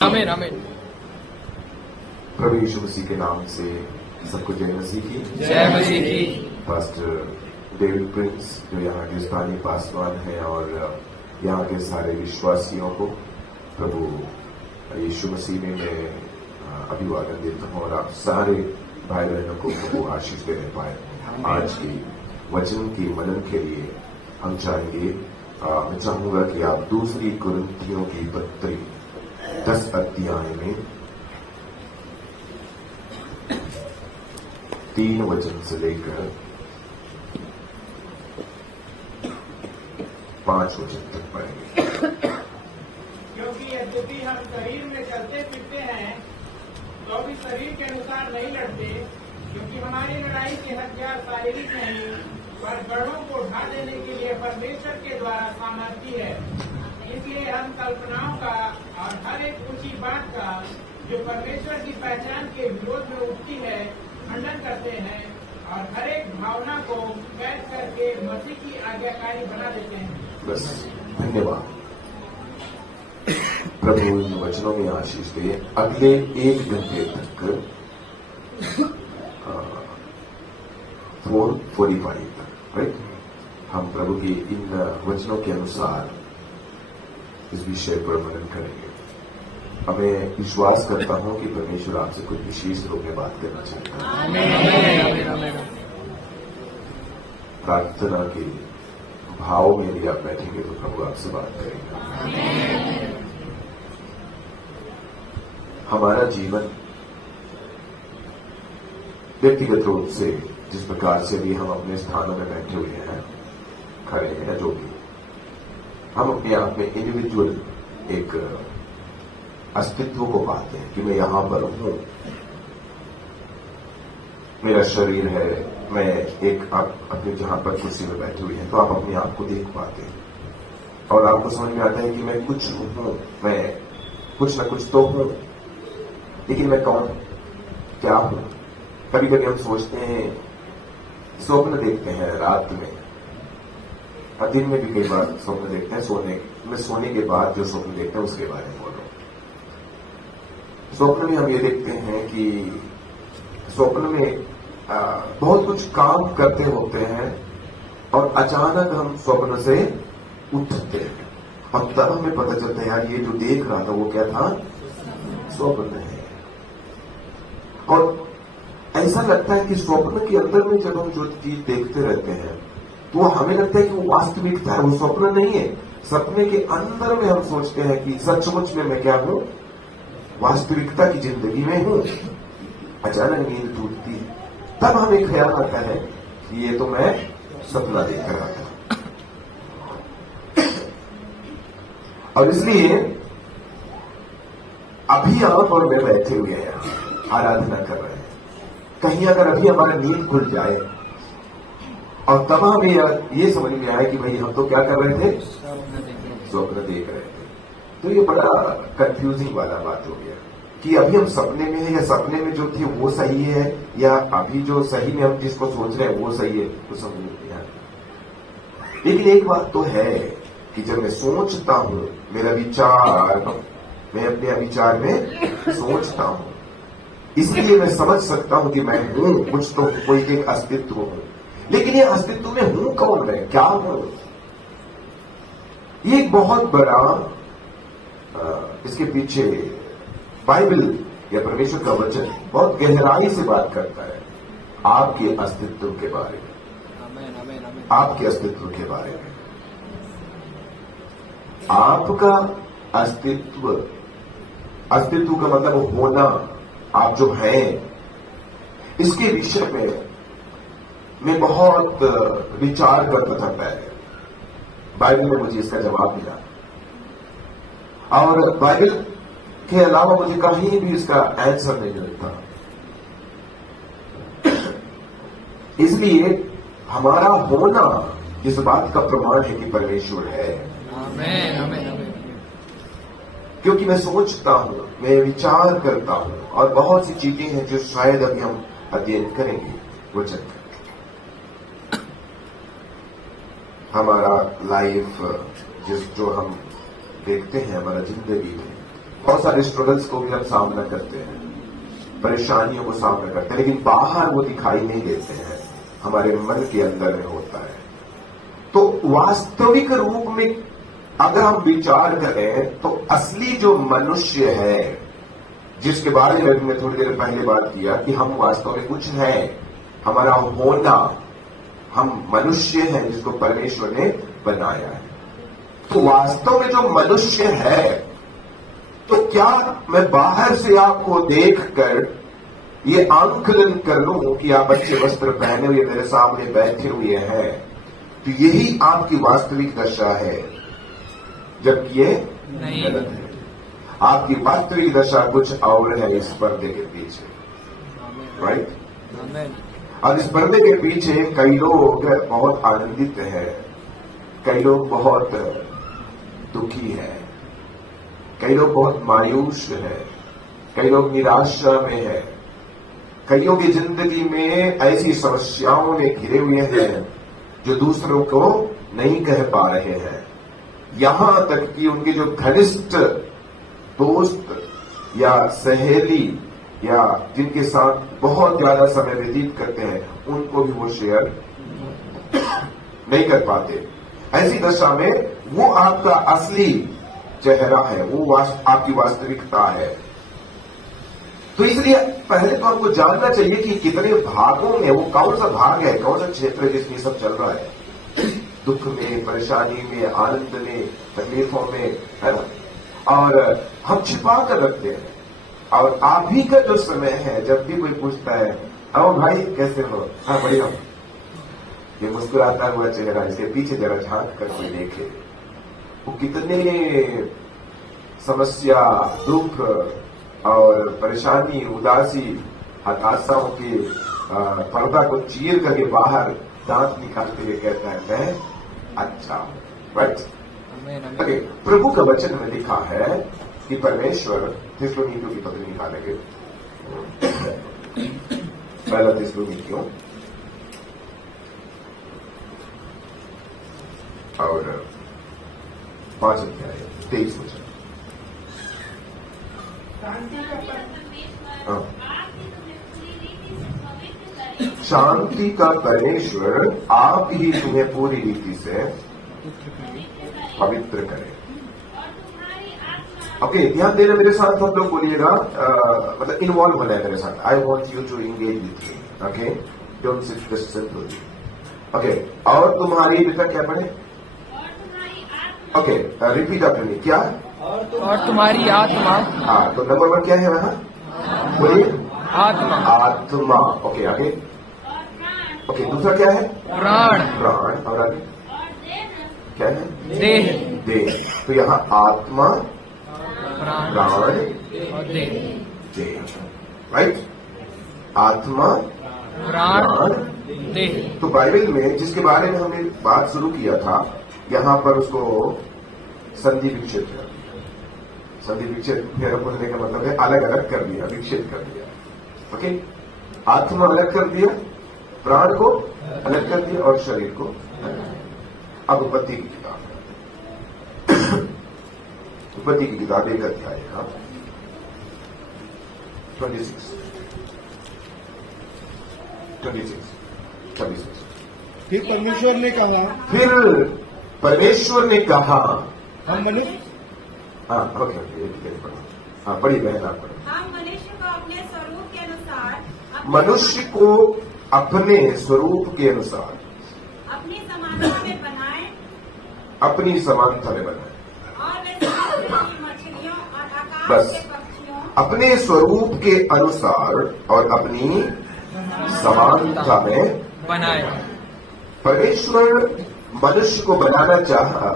आमीन आमीन। प्रभु यीशु मसीह के नाम से सबको जय मसीह की। जय मसीह की। पास्टर डेविड प्रिंस जो यहाँ के स्थानीय पासवान हैं और यहाँ के सारे विश्वासियों को प्रभु यीशु मसीह में मैं अभिवादन देता हूँ और आप सारे भाई बहनों को प्रभु आशीष देने पाए। आज की वचन की मनन के लिए हम चाहेंगे, मैं चाहूंगा कि आप दूसरी कुरिन्थियों की पत्री 10 अध्याय में 3 वचन से लेकर 5 वचन तक पढ़ेंगे। क्योंकि यद्यपि हम शरीर में चलते फिरते हैं तो भी शरीर के अनुसार नहीं लड़ते, क्योंकि हमारी लड़ाई के हथियार शारीरिक नहीं पर गढ़ों को ढा देने के लिए परमेश्वर के द्वारा सामर्थ्य है। इसलिए हम कल्पनाओं का और हर एक ऊंची बात का जो परमेश्वर की पहचान के विरोध में उठती है खंडन करते हैं और हर एक भावना को कैद करके मसीह की आज्ञाकारी बना देते हैं। बस, धन्यवाद। प्रभु इन वचनों में आशीष दे। अगले 1 घंटे तक 4:45 तक, राइट, हम प्रभु की इन वचनों के अनुसार इस विषय पर मनन करेंगे। अब मैं विश्वास करता हूं कि परमेश्वर आपसे कुछ विशेष रूप में बात करना चाहता है। प्रार्थना के भाव में यदि आप बैठेंगे तो प्रभु आपसे बात करेंगे। हमारा जीवन व्यक्तिगत रूप से जिस प्रकार से भी हम अपने स्थानों में बैठे हुए हैं, खड़े हैं, जो भी हम अपने आप में इंडिविजुअल एक अस्तित्व को पाते हैं कि मैं यहां पर हूं, मेरा शरीर है, मैं एक आप अपने जहां पर कुर्सी में बैठे हुए हैं तो आप अपने आप को देख पाते हैं और आपको समझ में आता है कि मैं कुछ हूं, मैं कुछ न कुछ तो हूं, लेकिन मैं कौन, क्या हूं? कभी कभी हम सोचते हैं, स्वप्न देखते हैं रात में और दिन में भी कई बार स्वप्न देखते हैं। सोने के बाद जो स्वप्न देखते हैं उसके बारे में बोलो। स्वप्न में हम ये देखते हैं कि स्वप्न में बहुत कुछ काम करते होते हैं और अचानक हम स्वप्न से उठते हैं और तब हमें पता चलता है यार ये जो देख रहा था वो क्या था, स्वप्न है। और ऐसा लगता है कि स्वप्न के अंदर में जब हम जो चीज देखते रहते हैं तो हमें लगता है कि वो वास्तविकता है, वो स्वप्न नहीं है। सपने के अंदर में हम सोचते हैं कि सचमुच में मैं क्या हूं, वास्तविकता की जिंदगी में हूं। अचानक नींद टूटती है, तब हमें ख्याल आता है कि ये तो मैं सपना देख रहा था। और इसलिए अभी आप और मैं बैठे हुए हैं, आराधना कर रहे हैं। कहीं अगर अभी हमारा नींद खुल जाए और तब हमें ये समझ में आया कि भाई हम तो क्या कर रहे थे, स्वप्न देख रहे थे, तो ये बड़ा कंफ्यूजिंग वाला बात हो गया कि अभी हम सपने में हैं या सपने में जो थी वो सही है या अभी जो सही में हम जिसको सोच रहे हैं वो सही है, तो समझ नहीं आता। लेकिन एक बात तो है कि जब मैं सोचता हूं, मेरा विचार, मैं अपने विचार में सोचता हूं, इसलिए मैं समझ सकता हूं कि मैं हूं, कुछ तो कोई एक अस्तित्व हूं। लेकिन ये अस्तित्व में हूं कौन, मैं क्या हूं, ये एक बहुत बड़ा इसके पीछे बाइबल या परमेश्वर का वचन बहुत गहराई से बात करता है आपके अस्तित्व के बारे में, आपके अस्तित्व के बारे में। आपका अस्तित्व, अस्तित्व का मतलब होना, आप जो हैं, इसके विषय में मैं बहुत विचार करता था पहले। बाइबल में मुझे इसका जवाब मिला और बाइबल के अलावा मुझे कहीं भी इसका आंसर नहीं मिलता। इसलिए हमारा होना इस बात का प्रमाण है कि परमेश्वर है। आमीन आमीन आमीन। क्योंकि मैं सोचता हूं, मैं विचार करता हूं और बहुत सी चीजें हैं जो शायद अभी हम अध्ययन करेंगे वचन का। हमारा लाइफ जो हम देखते हैं, हमारा जिंदगी में बहुत सारे स्ट्रगल्स को भी हम सामना करते हैं, परेशानियों को सामना करते हैं, लेकिन बाहर वो दिखाई नहीं देते हैं, हमारे मन के अंदर में होता है। तो वास्तविक रूप में अगर हम विचार करें तो असली जो मनुष्य है, जिसके बारे में मैं थोड़ी देर पहले बात किया कि हम वास्तव में कुछ हैं, हमारा होना, हम मनुष्य हैं जिसको परमेश्वर ने बनाया है। तो वास्तव में जो मनुष्य है, तो क्या मैं बाहर से आपको देखकर ये आंकलन कर लूं कि आप अच्छे वस्त्र पहने हुए मेरे सामने बैठे हुए हैं, तो यही आपकी वास्तविक दशा है, जबकि ये गलत है। आपकी वास्तविक दशा कुछ और है इस पर्दे के पीछे, राइट? और इस पर्दे के पीछे कई लोग बहुत आनंदित हैं, कई लोग बहुत दुखी हैं, कई लोग बहुत मायूस हैं, कई लोग निराशा में हैं, कईयों की जिंदगी में ऐसी समस्याओं में घिरे हुए हैं जो दूसरों को नहीं कह पा रहे हैं। यहां तक कि उनके जो घनिष्ठ दोस्त या सहेली या जिनके साथ बहुत ज्यादा समय व्यतीत करते हैं, उनको भी वो शेयर नहीं कर पाते। ऐसी दशा में वो आपका असली चेहरा है, वो आपकी वास्तविकता है। तो इसलिए पहले तो आपको जानना चाहिए कि कितने भागों में, वो कौन सा भाग है, कौन सा क्षेत्र है जिसमें सब चल रहा है, दुख में, परेशानी में, आनंद में, तकलीफों में, है ना। और हम छिपा कर रखते हैं। और आप ही का जो समय है, जब भी कोई पूछता है, आओ भाई कैसे हो, हाँ बढ़िया, ये मुस्कुराता हुआ चेहरा, इसके पीछे जरा झांक कर कोई देखे, वो कितने समस्या, दुख और परेशानी, उदासी, हताशाओं के पर्दा को चीर करके बाहर दांत निकालते हुए कहता है मैं अच्छा हूं। बट प्रभु का वचन में लिखा है कि परमेश्वर थिस्सलुनीकियों की पत्री निकालेंगे। पहला थिस्सलुनीकियों और 5 अध्याय 23 वचन। शांति का परमेश्वर आप ही तुम्हें पूरी रीति से पवित्र करें। ओके, ध्यान देना मेरे साथ, हम लोग बोलिएगा, मतलब इन्वॉल्व होना है मेरे साथ। I want you to engage with me, okay, don't sit just simply. Okay, और तुम्हारी बेटा क्या पढ़े? Okay, repeat after me. क्या? और तुम्हारी आत्मा। हाँ, तो नंबर 1 क्या है वहां? बोलिए। आत्मा। आत्मा। ओके, आगे। ओके, दूसरा क्या है? प्राण। प्राण। और आगे क्या है? देह। देह। तो यहाँ आत्मा, प्राण प्राण, और देह। देह, राइट? आत्मा, प्राण, देह। तो बाइबल में जिसके बारे में हमने बात शुरू किया था, यहां पर उसको संधि विच्छेद कर दिया। संधि विच्छेद मेरा बोलने का मतलब है अलग अलग कर दिया, विच्छेद कर दिया। ओके, आत्मा अलग कर दिया, प्राण को अलग कर दिया और शरीर को अलग। अब उत्पत्ति की किताब, उत्पत्ति की किताब 1 अध्याय का 26। फिर परमेश्वर ने कहा, हम मनुष्य। हाँ, ओके ओके, हाँ पढ़िए बहन, आप पढ़िए। हम मनुष्य को अपने स्वरूप के अनुसार, मनुष्य को अपने स्वरूप के अनुसार अपनी समानता में बनाए, अपनी समानता में बनाए। और वे समुद्र की मछलियों और आकाश बस। के पक्षियों, अपने स्वरूप के अनुसार और अपनी समानता में बनाए। परमेश्वर मनुष्य को बनाना चाहा,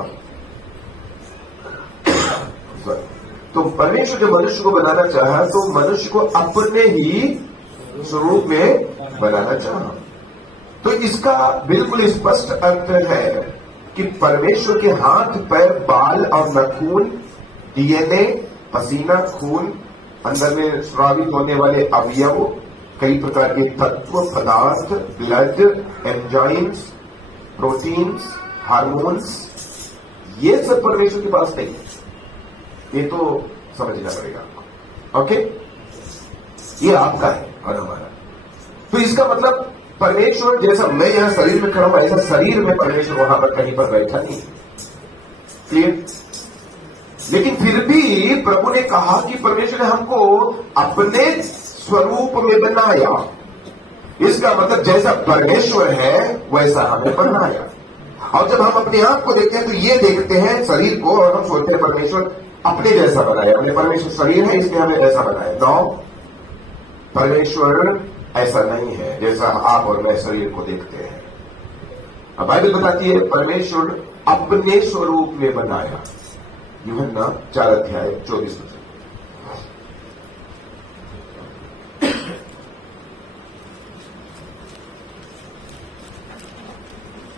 तो परमेश्वर जब मनुष्य को बनाना चाहा तो मनुष्य को अपने ही स्वरूप में बनाना चाहा। तो इसका बिल्कुल स्पष्ट अर्थ है कि परमेश्वर के हाथ, पैर, बाल और नाखून, डीएनए, पसीना, खून, अंदर में स्रावित होने वाले अवयव, कई प्रकार के तत्व पदार्थ, ब्लड, एंजाइम्स, प्रोटीन्स, हार्मोन्स, ये सब परमेश्वर के पास नहीं है। ये तो समझना पड़ेगा आपको। ओके, ये आपका है और हमारा। तो इसका मतलब परमेश्वर जैसा मैं यहां शरीर में खड़ा हूं, ऐसा शरीर में परमेश्वर वहां पर कहीं पर बैठा नहीं। क्लियर? लेकिन फिर भी प्रभु ने कहा कि परमेश्वर ने हमको अपने स्वरूप में बनाया। इसका मतलब जैसा परमेश्वर है वैसा हमें बनाया। और जब हम अपने आप को देखते हैं तो ये देखते हैं शरीर को और हम सोचते हैं परमेश्वर अपने जैसा बनाया, हमने परमेश्वर शरीर है इसलिए हमें ऐसा बनाया। नो, परमेश्वर ऐसा नहीं है जैसा आप और मैं शरीर को देखते हैं। अब बाइबल बताती है परमेश्वर अपने स्वरूप में बनाया। यूहन्ना 4:24।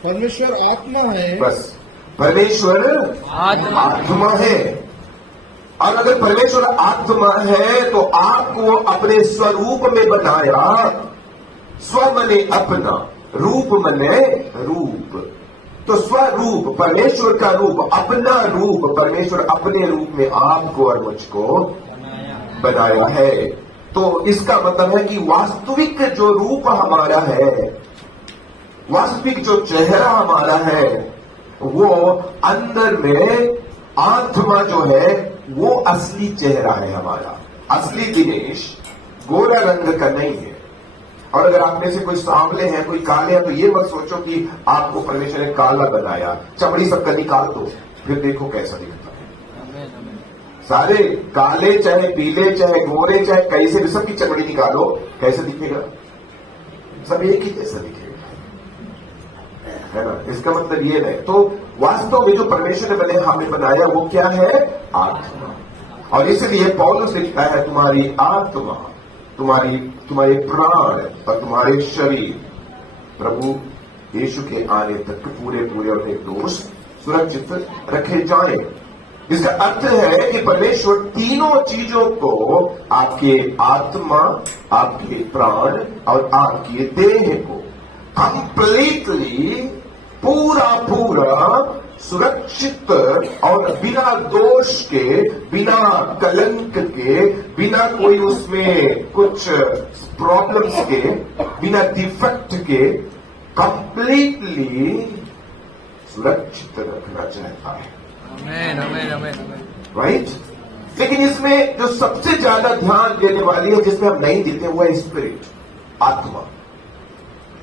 परमेश्वर आत्मा है। बस, परमेश्वर आत्मा है। और अगर परमेश्वर आत्मा है तो आपको अपने स्वरूप में बनाया। स्व मने अपना, रूप मने रूप। तो स्वरूप परमेश्वर का रूप, अपना रूप परमेश्वर अपने रूप में आपको और मुझको बनाया है। तो इसका मतलब है कि वास्तविक जो रूप हमारा है, वास्तविक जो चेहरा हमारा है, वो अंदर में आत्मा जो है वो असली चेहरा है हमारा। असली दिनेश गोरा रंग का नहीं है। और अगर आप में से कोई सांवले हैं, कोई काले हैं, तो ये मत सोचो कि आपको परमेश्वर ने काला बनाया। चमड़ी सबका निकाल दो, फिर देखो कैसा दिखता है। सारे काले चाहे पीले चाहे गोरे चाहे कैसे भी, सबकी चमड़ी निकालो, कैसे दिखेगा? सब एक ही जैसा दिखेगा, है ना? इसका मतलब ये नहीं। तो वास्तव में जो परमेश्वर ने बने हमें बनाया वो क्या है? आत्मा। और इसलिए पौलुस लिखता है तुम्हारी आत्मा, तुम्हारे प्राण और तुम्हारे शरीर प्रभु यीशु के आने तक पूरे और निर्दोष सुरक्षित रखे जाए। इसका अर्थ है कि परमेश्वर तीनों चीजों को, आपके आत्मा, आपके प्राण और आपके देह को कंप्लीटली पूरा सुरक्षित और बिना दोष के, बिना कलंक के, बिना कोई उसमें कुछ प्रॉब्लम्स के, बिना डिफेक्ट के कंप्लीटली सुरक्षित रखना चाहता है। राइट? लेकिन इसमें जो सबसे ज्यादा ध्यान देने वाली है, जिसमें हम नहीं देते, वो है स्पिरिट, आत्मा।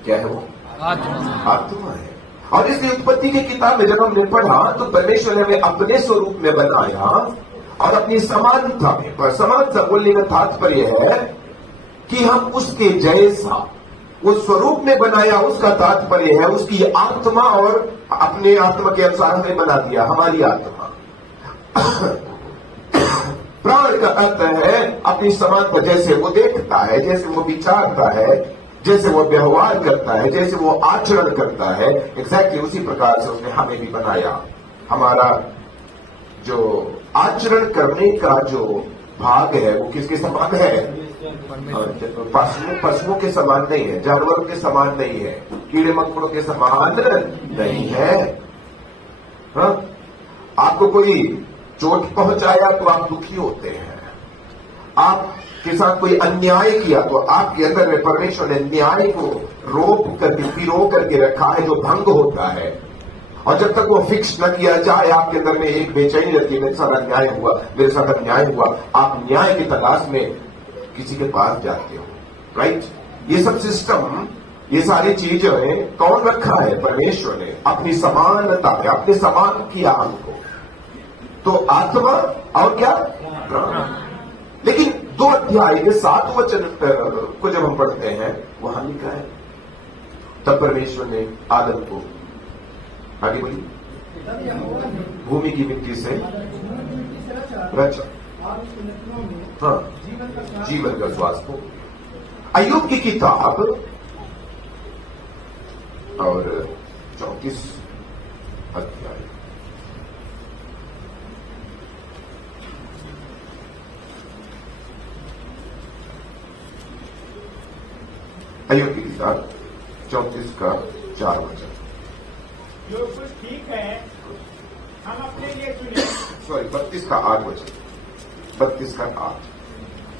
क्या है वो? आत्मा है। और इसलिए उत्पत्ति की किताब में जब हमने पढ़ा तो परमेश्वर ने हमें अपने स्वरूप में बनाया और अपनी समानता में, पर समानता बोलने का तात्पर्य है कि हम उसके जैसा, उस स्वरूप में बनाया, उसका तात्पर्य है उसकी आत्मा, और अपने आत्मा के अनुसार हमें बना दिया, हमारी आत्मा। प्राण का अर्थ है अपनी समानता, जैसे वो देखता है, जैसे वो विचारता है, जैसे वो व्यवहार करता है, जैसे वो आचरण करता है, एग्जैक्टली उसी प्रकार से उसने हमें भी बनाया। हमारा जो आचरण करने का जो भाग है वो किसके समान है? पशुओं के समान नहीं है, जानवरों के समान नहीं है, कीड़े मकोड़ों के समान नहीं है। हाँ? आपको कोई चोट पहुंचाया तो आप दुखी होते हैं। आपके साथ कोई अन्याय किया तो आपके अंदर में परमेश्वर ने न्याय को पिरो करके रखा है, जो भंग होता है। और जब तक वो फिक्स न किया जाए, आपके अंदर में एक बेचैनी रहती है, मेरे साथ अन्याय हुआ, मेरे साथ अन्याय हुआ। आप न्याय की तलाश में किसी के पास जाते हो। राइट? ये सब सिस्टम, ये सारी चीजें कौन रखा है? परमेश्वर ने अपनी समानता में, अपने समान किया हमको। तो आत्मा और क्या? प्राण। लेकिन 2 अध्याय के 7 वचन को जब हम पढ़ते हैं, वहां लिखा है तब परमेश्वर ने आदम को, आगे बोलिए, भूमि की मिट्टी से रचा, हाँ, जीवन का श्वास को। अय्यूब की किताब और 34 अध्याय, अय्यूब की किताब 34 का 4 वचन। जो कुछ ठीक है हम अपने लिए चुने। सॉरी, 32 का 8 वचन। 32 का 8।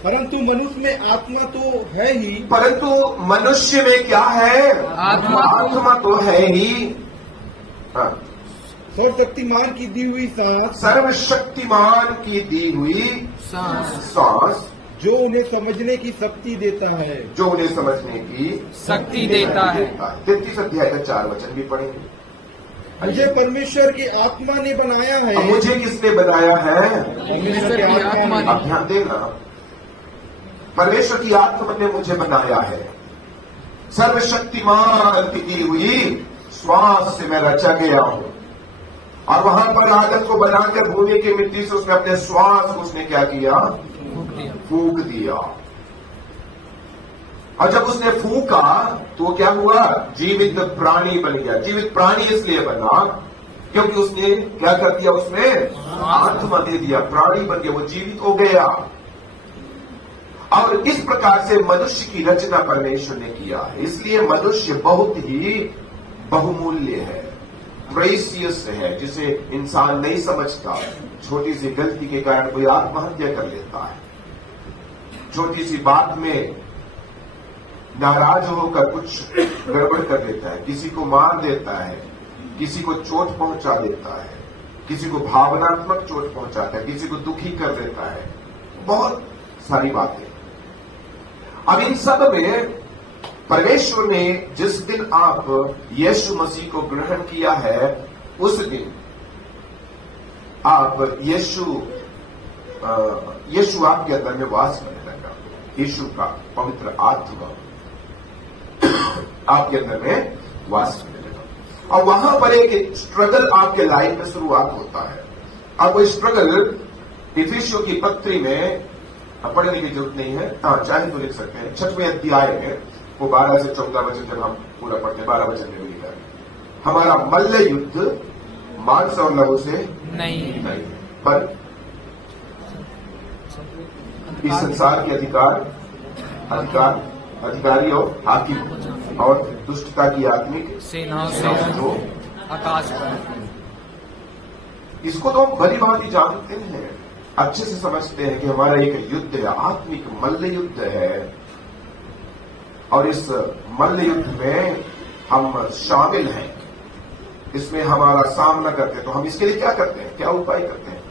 परंतु मनुष्य में आत्मा तो है ही, परंतु मनुष्य में क्या है? आत्मा तो है ही। हाँ। सर्वशक्तिमान की दी हुई सांस, सर्वशक्तिमान की दी हुई सांस, जो उन्हें समझने की शक्ति देता है, जो उन्हें समझने की शक्ति देता है। 33 अध्याय का 4 वचन भी पढ़ेंगे। मुझे परमेश्वर की आत्मा ने बनाया अब है। मुझे किसने बनाया है? परमेश्वर की आत्मा ने। अब ध्यान देना, परमेश्वर की आत्मा ने मुझे बनाया है। सर्वशक्तिमान की दी हुई श्वास से मैं रचा गया हूं। और वहां पर आदम को बनाकर भूमि की मिट्टी से उसने अपने श्वास को उसने क्या किया? फूंक दिया। और जब उसने फूंका तो क्या हुआ? जीवित प्राणी बन गया। जीवित प्राणी इसलिए बना क्योंकि उसने क्या कर दिया? उसने आत्मा दे दिया, प्राणी बन गया, वो जीवित हो गया। और इस प्रकार से मनुष्य की रचना परमेश्वर ने किया है। इसलिए मनुष्य बहुत ही बहुमूल्य है, प्रेसियस है, जिसे इंसान नहीं समझता। छोटी सी गलती के कारण कोई आत्महत्या कर लेता है, छोटी सी बात में नाराज होकर कुछ गड़बड़ कर देता है, किसी को मार देता है, किसी को चोट पहुंचा देता है, किसी को भावनात्मक चोट पहुंचाता है, किसी को दुखी कर देता है, बहुत सारी बातें। अब इन सब में परमेश्वर ने जिस दिन आप यीशु मसीह को ग्रहण किया है, उस दिन आप यीशु आपके अंदर में वास करने लगा। यीशु का पवित्र आत्मा आपके अंदर में वास करने लगा। और वहां पर एक स्ट्रगल आपके लाइफ में शुरुआत होता है। अब वो स्ट्रगल इफिसियों की पत्री में पढ़ने की जरूरत नहीं है, हाँ चाहे तो लिख सकते हैं। 6वें अध्याय में वो 12 से 14 वचन जब हम पूरा पढ़ते हैं, 12 वचन में भी लिखा है, हमारा मल्ल युद्ध मांस और लहू से नहीं है, पर इस संसार के अधिकारी और हाकिम और दुष्टता की आत्मिक सेनाओं से जो आकाश पर। इसको तो हम भली भांति जानते हैं, अच्छे से समझते हैं कि हमारा एक युद्ध है, आत्मिक मल्ल युद्ध है। और इस मल्ल युद्ध में हम शामिल हैं, इसमें हमारा सामना करते हैं। तो हम इसके लिए क्या करते हैं? क्या उपाय करते हैं?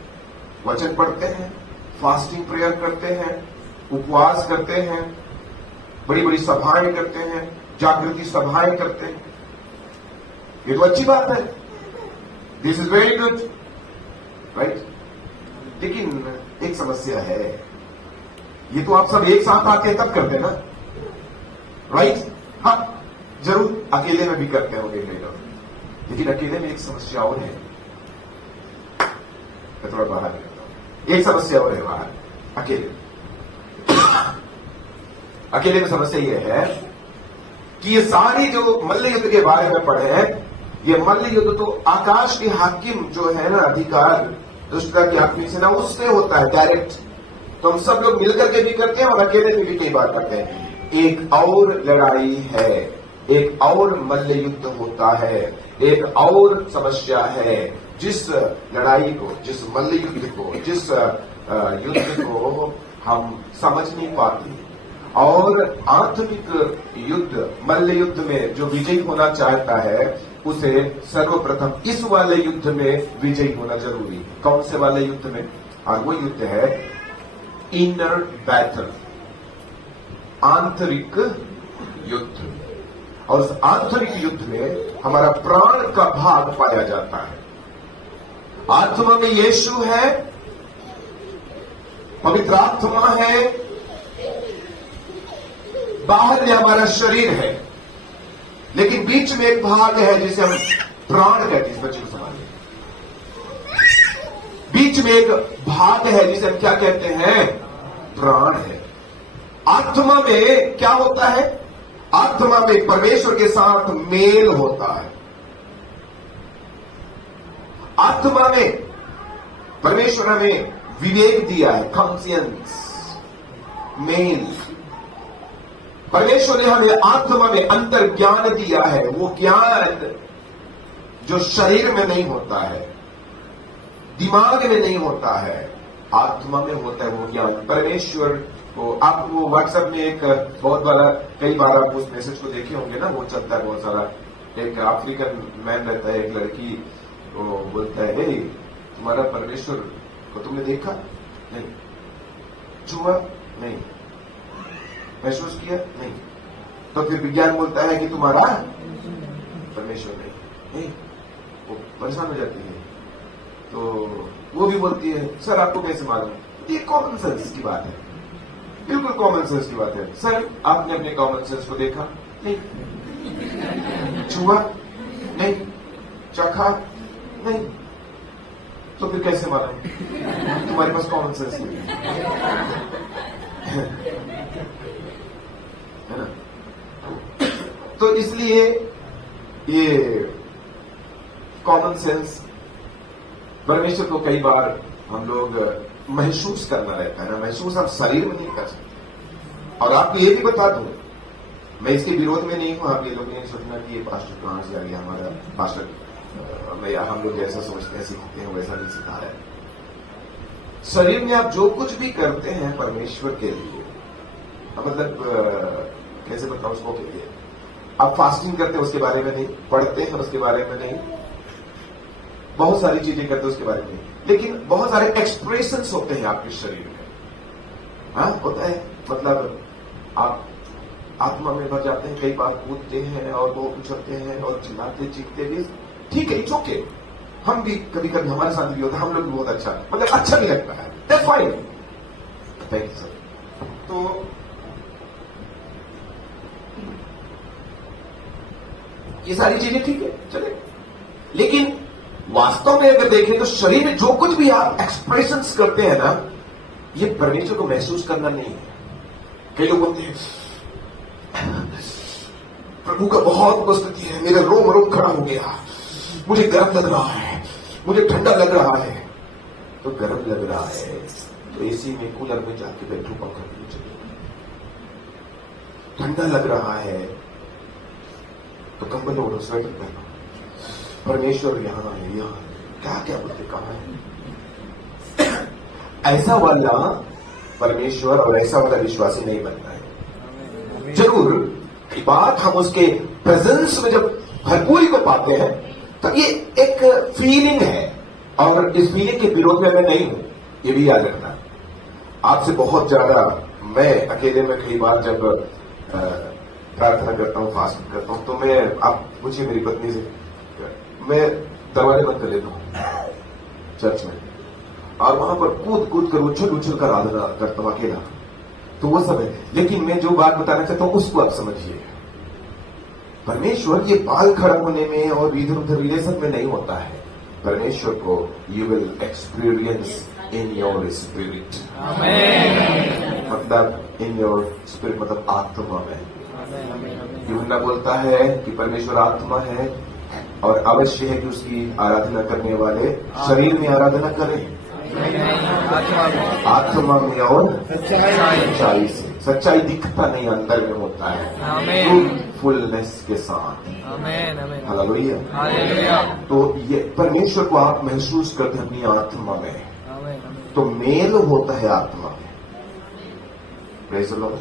वचन पढ़ते हैं, फास्टिंग प्रेयर करते हैं, उपवास करते हैं, बड़ी बड़ी सभाएं करते हैं, जागृति सभाएं करते हैं। ये तो अच्छी बात है, this is very good, right. लेकिन एक समस्या है, ये तो आप सब एक साथ आके तब करते हैं ना, राइट? हाँ, जरूर अकेले में भी करते होंगे कई लोग, लेकिन अकेले में एक समस्या और है। मैं थोड़ा बाहर निकलता हूं। एक समस्या और है बाहर, अकेले में समस्या यह है कि ये सारी जो मल्ल युद्ध के बारे में पढ़े हैं, ये मल्ल युद्ध तो आकाश के हाकिम जो है ना, अधिकार दुष्टता की आत्मिक सेना, उससे होता है डायरेक्ट। तो हम सब लोग मिलकर के भी करते हैं और अकेले में भी कई बार करते हैं। एक और लड़ाई है, एक और मल्ल युद्ध होता है, एक और समस्या है, जिस लड़ाई को, जिस मल्ल युद्ध को, जिस युद्ध को हम समझ नहीं पाते। और आत्मिक युद्ध, मल्ल युद्ध में जो विजयी होना चाहता है, उसे सर्वप्रथम इस वाले युद्ध में विजयी होना जरूरी है। कौन से वाले युद्ध में? और वो युद्ध है इनर बैटल, आंतरिक युद्ध। और उस आंतरिक युद्ध में हमारा प्राण का भाग पाया जाता है। आत्मा में यीशु है, पवित्र आत्मा है, बाहर में हमारा शरीर है, लेकिन बीच में एक भाग है जिसे हम प्राण कहते हैं। इस बच्चे को संभालिए। बीच में एक भाग है जिसे हम क्या कहते हैं? प्राण है। आत्मा में क्या होता है? आत्मा में परमेश्वर के साथ मेल होता है। आत्मा में परमेश्वर हमें विवेक दिया है, कॉन्शियंस, मेल। परमेश्वर ने हमें आत्मा में अंतर ज्ञान दिया है, वो ज्ञान जो शरीर में नहीं होता है, दिमाग में नहीं होता है, आत्मा में होता है वो ज्ञान परमेश्वर को। आप वो व्हाट्सएप में एक बहुत बड़ा, कई बार आप उस मैसेज को देखे होंगे ना, वो चलता है बहुत सारा। एक अफ्रीकन मैन रहता है, एक लड़की वो बोलता है, हे तुम्हारा परमेश्वर को तुमने देखा नहीं, छुआ नहीं, महसूस किया नहीं, तो फिर विज्ञान बोलता है कि तुम्हारा परमेश्वर नहीं। वो परेशान हो जाती है, तो वो भी बोलती है, सर आपको कैसे मालूम? ये कॉमन सेंस की बात है, बिल्कुल कॉमन सेंस की बात है। सर आपने अपने कॉमन सेंस को देखा नहीं, छुआ नहीं, चखा नहीं, तो फिर कैसे मालूम? तुम्हारे पास कॉमन सेंस नहीं है ना। तो इसलिए ये कॉमन सेंस परमेश्वर को कई बार हम लोग महसूस करना रहता है ना, महसूस हम शरीर में नहीं कर सकते। और आपको ये भी बता दूं, मैं इसके विरोध में नहीं हूं। आप ये लोग नहीं सोचना कि ये पास्टर कहां से आ गया, हमारा पास्टर हम लोग जैसा समझते हैं सीखते हैं वैसा नहीं सिखाया है। शरीर में आप जो कुछ भी करते हैं परमेश्वर के लिए, मतलब कैसे बताऊं उसको, के लिए आप फास्टिंग करते हैं उसके बारे में नहीं, पढ़ते हैं उसके बारे में नहीं, बहुत सारी चीजें करते हैं उसके बारे में नहीं, लेकिन बहुत सारे एक्सप्रेशंस होते हैं आपके शरीर में। हाँ होता है, मतलब आप आत्मा में भर जाते हैं, कई बार कूदते हैं और वो उछलते हैं और चिल्लाते चीखते भी, ठीक है, इट्स ओके। हम भी कभी कभी हमारे साथ भी होता है, हम लोग भी बहुत अच्छा, मतलब अच्छा नहीं लगता है, that's fine, thank you sir. तो ये सारी चीजें ठीक है, चले, लेकिन वास्तव में अगर देखें तो शरीर में जो कुछ भी आप एक्सप्रेशंस करते हैं ना, ये परमेश्वर को महसूस करना नहीं है। कई लोग बोलते हैं प्रभु का बहुत उपस्थिति है, मेरा रोम रोम खड़ा हो गया, मुझे गर्म लग रहा है, मुझे ठंडा लग रहा है। तो गर्म लग रहा है तो एसी में, कूलर में जाके बैठो, पंखा के नीचे। ठंडा लग रहा है तो कंबल ओढ़ो, स्वेटर पहनो। परमेश्वर यहां है, यहां क्या क्या बोलते, कहां है? ऐसा वाला परमेश्वर और ऐसा वाला विश्वासी नहीं बनना है। जरूर कई बार हम उसके प्रेजेंस में जब भरपूरी को पाते हैं तो ये एक फीलिंग है, और इस फीलिंग के विरोध में मैं नहीं हूं, ये भी याद रखना। आपसे बहुत ज्यादा मैं अकेले में कई बार जब प्रार्थना करता हूं, फास्ट करता हूं, तो मैं, आप पूछिए मेरी पत्नी से, मैं दरवाजे बंद कर लेता हूं चर्च में, और वहां पर कूद कूद कर उछल उछल कर आराधना करता हूं अकेला, तो वो सब है। लेकिन मैं जो बात बताना चाहता हूं उसको आप समझिए। परमेश्वर ये बाल खड़ा होने में और इधर उधर रिलेशन में नहीं होता है। परमेश्वर को you will experience in your spirit, मतलब इन योर स्पिरिट, मतलब आत्मा में। यूहन्ना बोलता है कि परमेश्वर आत्मा है और अवश्य है कि उसकी आराधना करने वाले शरीर में आराधना करें, आत्मा में और सच्चाई से। सच्चाई दिखता नहीं, अंदर में होता है, फुलनेस के साथ। हालेलुया। तो ये परमेश्वर को आप महसूस करते हैं अपनी आत्मा में, तो मेल होता है आत्मा में। Praise the Lord.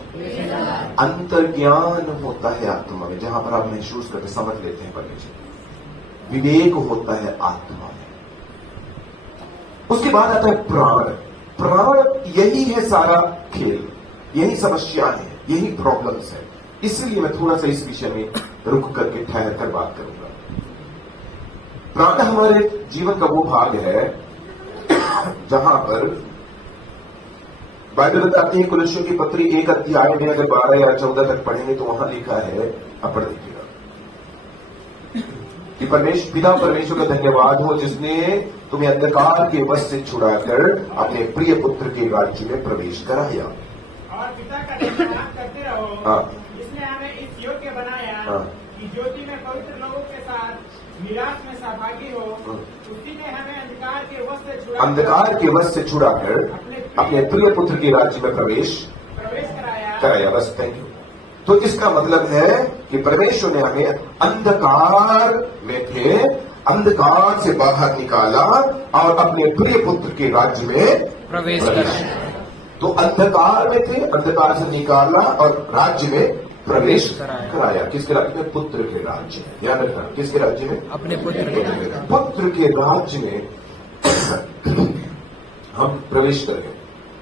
अंतर्ज्ञान होता है आत्मा में, जहां पर आप महसूस करते, समझ लेते हैं परमेश्वर। विवेक होता है आत्मा में। उसके बाद आता है प्राण। प्राण यही है सारा खेल, यही समस्या है, यही प्रॉब्लम्स है। इसलिए मैं थोड़ा सा इस विषय में रुक करके ठहर कर बात करूंगा। प्राण हमारे जीवन का वो भाग है जहां पर बाइबल बताती है, कुलस्सियों की पत्री 1 अध्याय में अगर 12 या 14 तक पढ़ेंगे तो वहां लिखा है, अब पढ़ देखिएगा कि पिता परमेश्वर का धन्यवाद हो जिसने तुम्हें अंधकार के वश से छुड़ाकर अपने प्रिय पुत्र के राज्य में प्रवेश कराया। और पिता का धन्यवाद करते रहो, हाँ, जिसने हमें इस योग्य बनाया हाँ, कि ज्योति में पवित्र लोगों के साथ मिलाप में सहभागी हो। उसी ने हमें अंधकार के वश से छुड़ाकर अपने प्रिय पुत्र के राज्य में प्रवेश कराया। बस, थैंक यू। तो इसका मतलब है कि परमेश्वर ने हमें अंधकार में थे, अंधकार से बाहर निकाला और अपने प्रिय पुत्र के राज्य में प्रवेश कराया। तो अंधकार में थे, अंधकार से निकाला और राज्य में प्रवेश कराया। किसके राज्य में? पुत्र के राज्य में। ध्यान रखना, किसके राज्य में? अपने पुत्र के राज्य। पुत्र के राज्य में हम प्रवेश कर गए।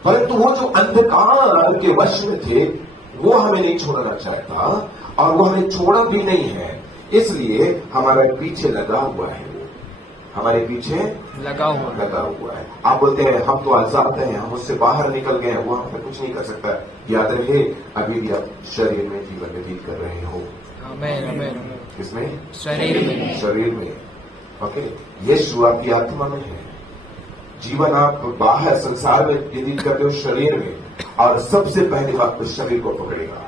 परंतु वो जो अंधकार के वश में थे वो हमें नहीं छोड़ना चाहता और वो हमें छोड़ा भी नहीं है, इसलिए हमारे पीछे लगा हुआ है। हमारे पीछे लगा हुआ है। आप बोलते हैं हम तो आजाद हैं, हम उससे बाहर निकल गए हैं, वो हम पे कुछ नहीं कर सकता। याद रहे, अभी भी आप शरीर में जीवन व्यतीत कर रहे हो। आमेन, आमेन, आमेन। किसमें? शरीर में। ओके, यीशु आपकी आत्मा में है। जीवन आप बाहर संसार में व्यतीत करते हो शरीर में, और सबसे पहले आप शरीर को पकड़ेगा।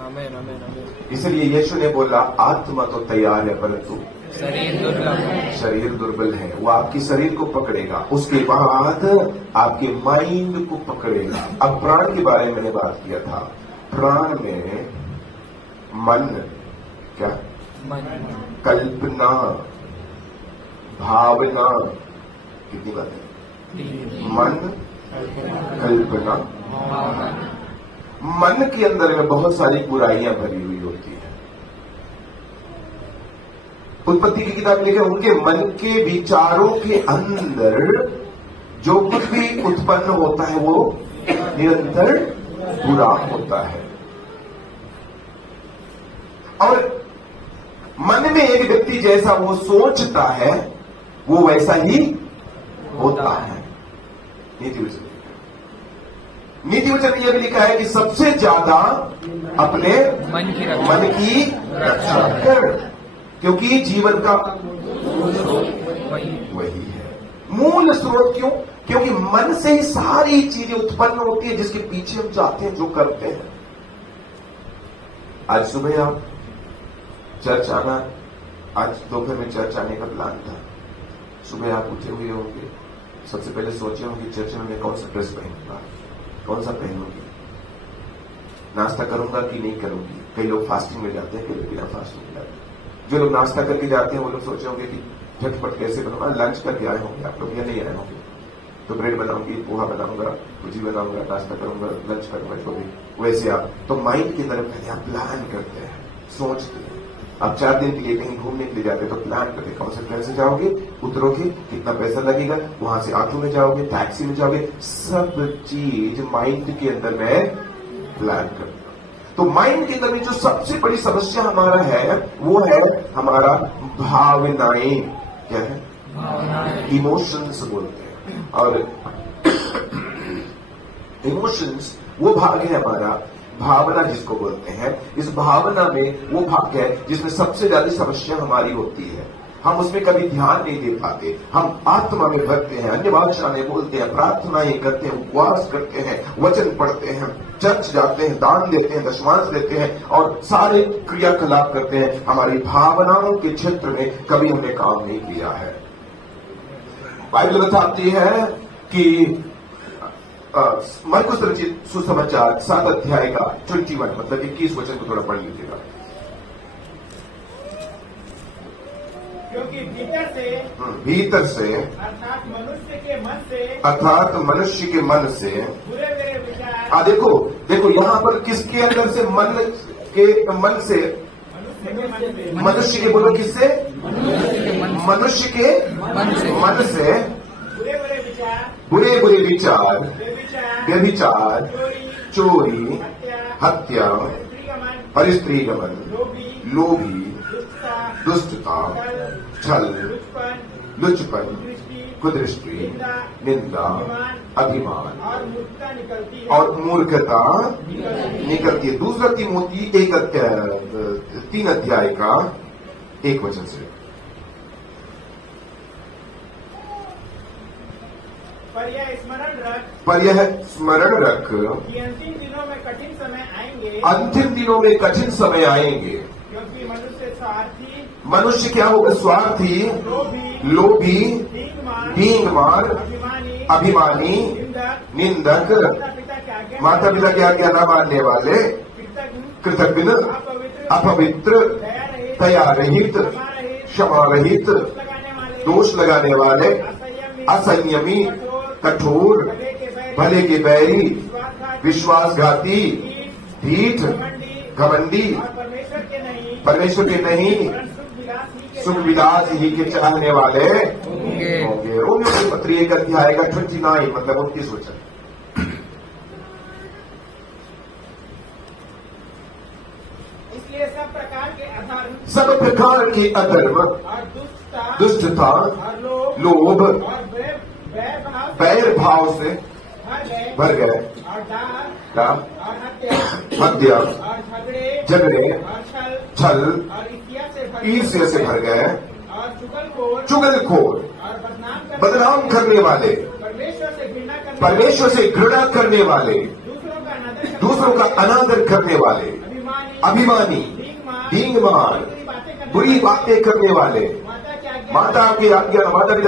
आमेन, आमेन, आमेन। इसलिए यीशु ने बोला आत्मा तो तैयार है परंतु शरीर दुर्बल है। वो आपकी शरीर को पकड़ेगा, उसके बाद आपके माइंड को पकड़ेगा। अब प्राण के बारे में मैंने बात किया था। प्राण में मन, क्या? कल्पना, भावना, कितनी बात है? मन, कल्पना, मन के अंदर में बहुत सारी बुराइयां भरी हुई होती है। उत्पत्ति की किताब लिखे, उनके मन के विचारों के अंदर जो कुछ भी उत्पन्न होता है वो निरंतर बुरा होता है। और मन में एक व्यक्ति जैसा वो सोचता है वो वैसा ही होता है। नीति वचन में यह भी लिखा है कि सबसे ज्यादा अपने मन की रक्षा कर, क्योंकि जीवन का वही है मूल स्रोत। क्यों? क्योंकि मन से ही सारी चीजें उत्पन्न होती है जिसके पीछे हम चाहते हैं, जो करते हैं। आज सुबह आप चर्च आना, आज दोपहर में चर्च आने का प्लान था। सुबह आप उठे हुए होंगे, सबसे पहले सोचे होंगे चर्च में मैं कौन सा ड्रेस पहनूंगा, कौन सा पहनूंगी, नाश्ता करूंगा कि नहीं करूंगी। कई लोग फास्टिंग में जाते हैं, कई लोग बिना फास्टिंग में जाते हैं। जो लोग नाश्ता करके जाते हैं वो लोग सोचे होंगे कि झटपट कैसे बनाऊंगा। लंच करके आए होंगे आप लोग या नहीं आए होंगे, तो ब्रेड बनाऊंगी, पोहा बनाऊंगा, भुजी बनाऊंगा, नाश्ता करूंगा, लंच करूंगा, जो भी वैसे आप तो माइंड की तरफ पहले आप प्लान करते हैं, सोचते हैं। आप 4 दिन के लिए कहीं घूमने के लिए जाते हैं तो प्लान करते हैं कौन से ट्रेन से जाओगे, उतरोगे, कितना पैसा लगेगा, वहां से ऑटो में जाओगे, टैक्सी में जाओगे, सब चीज माइंड के अंदर में प्लान करते। तो माइंड के अंदर में जो सबसे बड़ी समस्या हमारा है वो है हमारा भावनाएं। क्या है? इमोशंस बोलते हैं। और इमोशंस वो भाग है हमारा, भावना जिसको बोलते हैं। इस भावना में वो भाग है जिसमें सबसे ज्यादा समस्या हमारी होती है। हम उसमें कभी ध्यान नहीं दे पाते। हम आत्मा में भरते हैं, अन्य भाषा में बोलते हैं, प्रार्थनाएं करते हैं, उपवास करते हैं, वचन पढ़ते हैं, चर्च जाते हैं, दान देते हैं, दशमांश देते हैं और सारे क्रियाकलाप करते हैं। हमारी भावनाओं के क्षेत्र में कभी हमने काम नहीं किया है। बाइबल बताती है कि मरकुस रचित सुसमाचार 7 अध्याय का 21 मतलब 21 वचन को थोड़ा पढ़ लीजिएगा। क्योंकि भीतर से अर्थात मनुष्य के मन से बुरे बुरे विचार। देखो यहाँ पर किसके अंदर से? मन से मनुष्य के बोलो, किससे? मनुष्य के मन से बुरे बुरे विचार, व्यभिचार, चोरी, हत्या, परिस्त्रीगमन, लोभी, दुष्टता, छल, लुचपन, कुदृष्टि, निंदा, अभिमान और मूर्खता निकलती है। दूसरा तिमोथी 3 अध्याय का 1 वचन से। पर यह स्मरण रख कि अंतिम दिनों में कठिन समय आएंगे। अंतिम दिनों में कठिन समय आएंगे, क्योंकि मनुष्य क्या होगा? स्वार्थी, लोभी, डींगमार, अभिमानी, निंदक, माता पिता की आज्ञा न मानने वाले, कृतज्ञ, अपवित्र, दया रहित, क्षमा रहित, दोष लगाने वाले, असंयमी, कठोर, भले के बैरी, विश्वासघाती, विश्वासघाती, ढीठ, घमंडी, और परमेश्वर के नहीं वरन सुख विलास ही के चाहने वाले होंगे। होंगे। रोमियो के पत्री 1 अध्याय का 29 मतलब 29 वचन। इसलिए सब प्रकार के अधर्म सब प्रकार के अधर्म, और दुष्टता, और लोभ, और वैर बैर भाव से भर गए, और डाह काम, और हत्या हत्या, और झगड़े, और छल, और ईर्ष्या से भर गए, और चुगलखोर चुगलखोर, और बदनाम करने वाले, परमेश्वर से घृणा करने वाले, दूसरों का अनादर करने वाले, अभिमानी, डींगमान, बुरी बातें करने वाले, माता पिता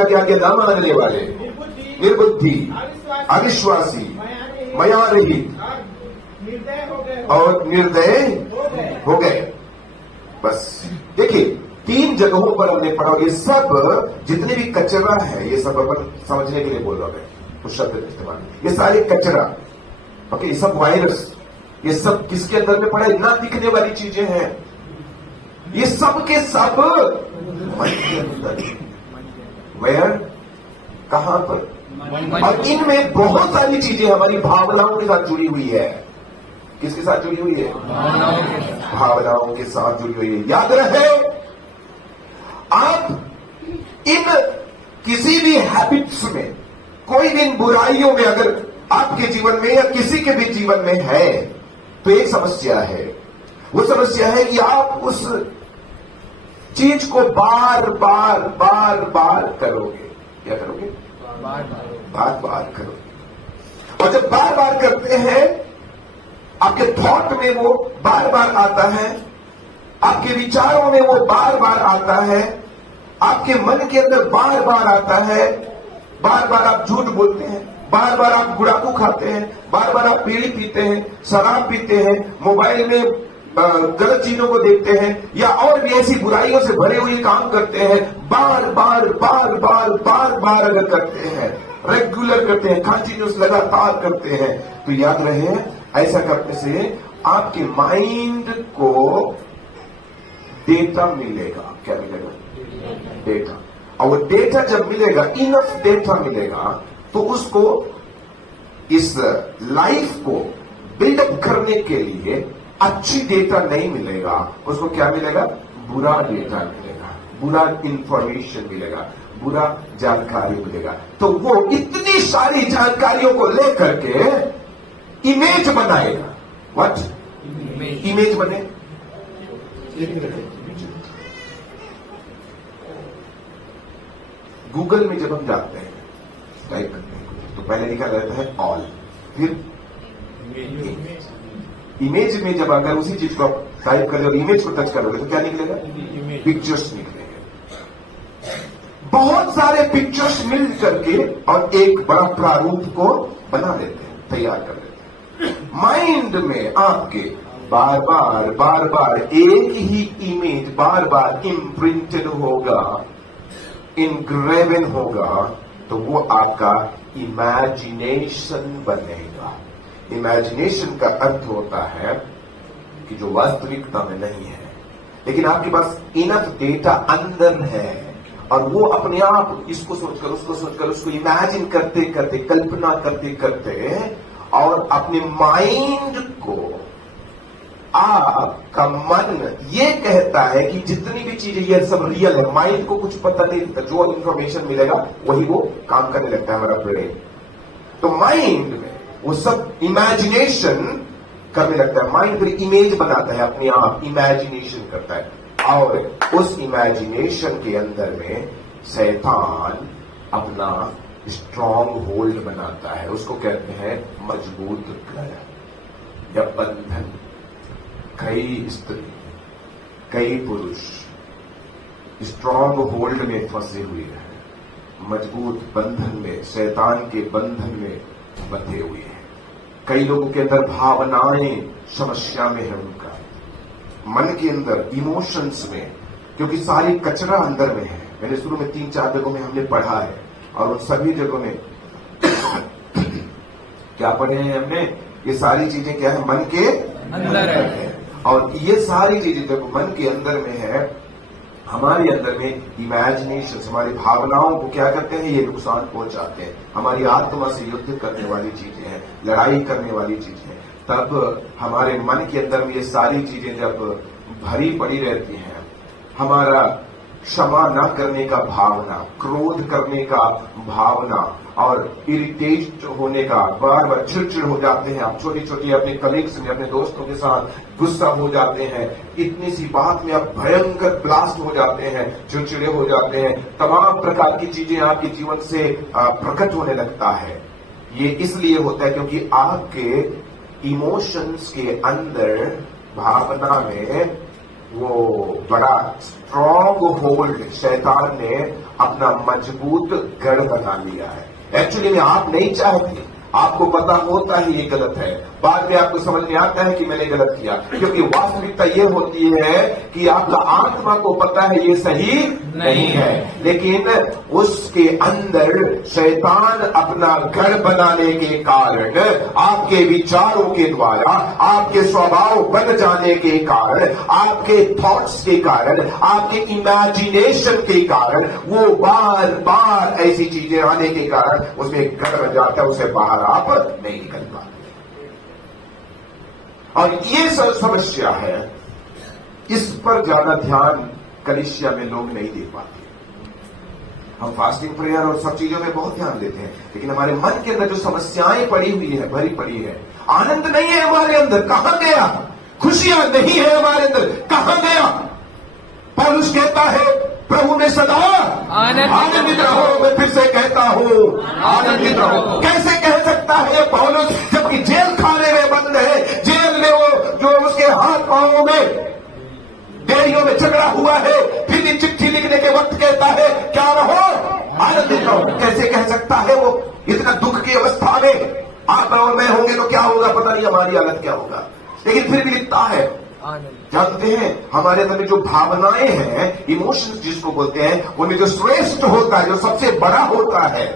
की आज्ञा न मानने वाले, निर्बुद्धि, अविश्वासी, मया रहित और निर्दय हो गए। बस देखिए 3 जगहों पर हमने पढ़ा। ये सब जितने भी कचरा है, ये सब अपन समझने के लिए बोल रहा है उस शब्द इस्तेमाल, ये सारे कचरा, ओके, ये सब वायरस, ये सब किसके अंदर में पड़ा है? ना दिखने वाली चीजें हैं, ये सब के सब मन के अंदर। वेयर, कहां पर? और इनमें बहुत सारी चीजें हमारी भावनाओं के साथ जुड़ी हुई है। किसके साथ जुड़ी हुई है? भावनाओं के साथ जुड़ी हुई है। याद रहे, आप इन किसी भी हैबिट्स में, कोई भी इन बुराइयों में अगर आपके जीवन में या किसी के भी जीवन में है, तो एक समस्या है। वो समस्या है कि आप उस चीज को बार बार बार बार करोगे। क्या करोगे? बार बार करोगे। और जब बार बार करते हैं, आपके थॉट में वो बार बार आता है, आपके विचारों में वो बार बार आता है, आपके मन के अंदर बार बार आता है, बार बार आप झूठ बोलते हैं, बार बार आप गुड़ाकू खाते हैं, बार बार आप बीड़ी पीते हैं, शराब पीते हैं, मोबाइल में गलत चीजों को देखते हैं, या और भी ऐसी बुराइयों से भरे हुए काम करते हैं, बार बार बार बार बार बार अगर करते हैं, रेगुलर करते हैं, कंटिन्यूस लगातार करते हैं, तो याद रहे, ऐसा करने से आपके माइंड को डेटा मिलेगा। क्या मिलेगा? डेटा। और वो डेटा जब मिलेगा, इनफ डेटा मिलेगा, तो उसको इस लाइफ को बिल्डअप करने के लिए अच्छी डेटा नहीं मिलेगा, उसको क्या मिलेगा? बुरा डेटा मिलेगा, बुरा इंफॉर्मेशन मिलेगा, बुरा जानकारी मिलेगा। तो वो इतनी सारी जानकारियों को लेकर के इमेज बनाएगा। व्हाट? इमेज बने। गूगल में जब हम जाते हैं, टाइप करते हैं, तो पहले लिखा रहता है ऑल, फिर इमेज में जब अगर उसी चीज को आप टाइप कर और इमेज को टच करोगे तो क्या निकलेगा? पिक्चर्स निकलेंगे। बहुत सारे पिक्चर्स मिल करके और एक बड़ा प्रारूप को बना देते हैं, तैयार कर देते हैं। माइंड में आपके बार बार बार बार एक ही इमेज बार बार इम्प्रिंटेड होगा, इनग्रेवन होगा, तो वो आपका इमेजिनेशन बनेगा। इमेजिनेशन का अर्थ होता है कि जो वास्तविकता में नहीं है, लेकिन आपके पास इनफ डेटा अंदर है, और वो अपने आप इसको सोचकर उसको सोचकर उसको इमेजिन करते करते, कल्पना करते करते, और अपने माइंड को, आपका मन ये कहता है कि जितनी भी चीजें ये सब रियल है। माइंड को कुछ पता नहीं, जो इंफॉर्मेशन मिलेगा वही वो काम करने लगता है, हमारा ब्रेन। तो माइंड में वो सब इमेजिनेशन करने लगता है। माइंड फिर इमेज बनाता है, अपने आप इमेजिनेशन करता है, और उस इमेजिनेशन के अंदर में शैतान अपना स्ट्रॉन्ग होल्ड बनाता है। उसको कहते हैं मजबूत घर या बंधन। कई स्त्री, कई पुरुष स्ट्रॉन्ग होल्ड में फंसे हुए हैं, मजबूत बंधन में, शैतान के बंधन में बंधे हुए हैं। कई लोगों के अंदर भावनाएं समस्या में है, उनका मन के अंदर, इमोशंस में, क्योंकि सारी कचरा अंदर में है। मैंने शुरू में 3-4 जगहों में हमने पढ़ा है, और उन सभी जगहों में क्या पढ़े हैं हमने? ये सारी चीजें क्या है? मन के अंदर है। और ये सारी चीजें जब मन के अंदर में है, हमारे अंदर में इमेजिनेशन, हमारी भावनाओं को क्या करते हैं? ये नुकसान पहुंचाते हैं। हमारी आत्मा से युद्ध करने वाली चीजें हैं, लड़ाई करने वाली चीजें हैं। तब हमारे मन के अंदर में ये सारी चीजें जब भरी पड़ी रहती हैं, हमारा क्षमा न करने का भावना, क्रोध करने का भावना और इरिटेट होने का, बार बार चिड़चिड़ हो जाते हैं। आप छोटी छोटी अपने कलीग्स में, अपने दोस्तों के साथ गुस्सा हो जाते हैं, इतनी सी बात में आप भयंकर ब्लास्ट हो जाते हैं, चिड़चिड़े हो जाते हैं, तमाम प्रकार की चीजें आपके जीवन से प्रकट होने लगता है। ये इसलिए होता है क्योंकि आपके इमोशंस के अंदर, भावना में वो बड़ा स्ट्रॉन्ग होल्ड शैतान ने अपना मजबूत गढ़ बना लिया है। एक्चुअली में आप नहीं चाहते, आपको पता होता है ये गलत है, बाद में आपको समझ में आता है कि मैंने गलत किया, क्योंकि वास्तविकता ये होती है कि आपका आत्मा को पता है ये सही नहीं है, लेकिन उसके अंदर शैतान अपना गढ़ बनाने के कारण, आपके विचारों के द्वारा, आपके स्वभाव बन जाने के कारण, आपके थॉट्स के कारण, आपके इमेजिनेशन के कारण, वो बार बार ऐसी चीजें आने के कारण उसमें गढ़ बन जाता है, उसे बाहर आप नहीं निकल पाते। और ये समस्या है, इस पर ज्यादा ध्यान कलीसिया में लोग नहीं दे पाते। हम फास्टिंग, प्रेयर और सब चीजों में बहुत ध्यान देते हैं, लेकिन हमारे मन के अंदर जो समस्याएं पड़ी हुई है, भरी पड़ी है, आनंद नहीं है हमारे अंदर, कहां गया? खुशियां नहीं है हमारे अंदर, कहां गया? पौलुस कहता है प्रभु में सदा आनंदित रहो। मैं फिर से कहता हूं आनंदित रहो। कैसे कह सकता है ये पौलुस, जबकि जेल खाने में बंद है, जेल में वो जो उसके हाथ पांवों में डेरियों में झगड़ा हुआ है, फिर भी चिट्ठी लिखने के वक्त कहता है क्या रहो? आनंदित रहो। कैसे कह सकता है वो इतना दुख की अवस्था में? आप और मैं होंगे तो क्या होगा पता नहीं, हमारी हालत क्या होगा, लेकिन फिर भी लिखता है। जानते हैं हमारे अंदर में जो भावनाएं हैं, इमोशंस जिसको बोलते हैं, उनमें जो श्रेष्ठ होता है, जो सबसे बड़ा होता है,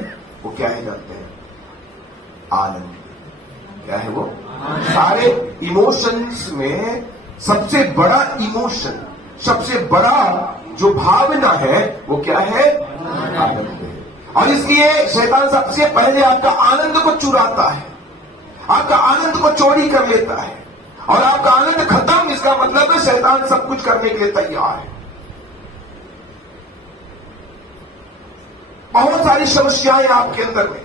वो क्या है जानते हैं? आनंद। क्या है वो? सारे इमोशंस में सबसे बड़ा इमोशन, सबसे बड़ा जो भावना है वो क्या है? आनंद है। और इसलिए शैतान सबसे पहले आपका आनंद को चुराता है, आपका आनंद को चोरी कर लेता है, और आपका आनंद खत्म, इसका मतलब है शैतान सब कुछ करने के लिए तैयार है। बहुत सारी समस्याएं आपके अंदर में,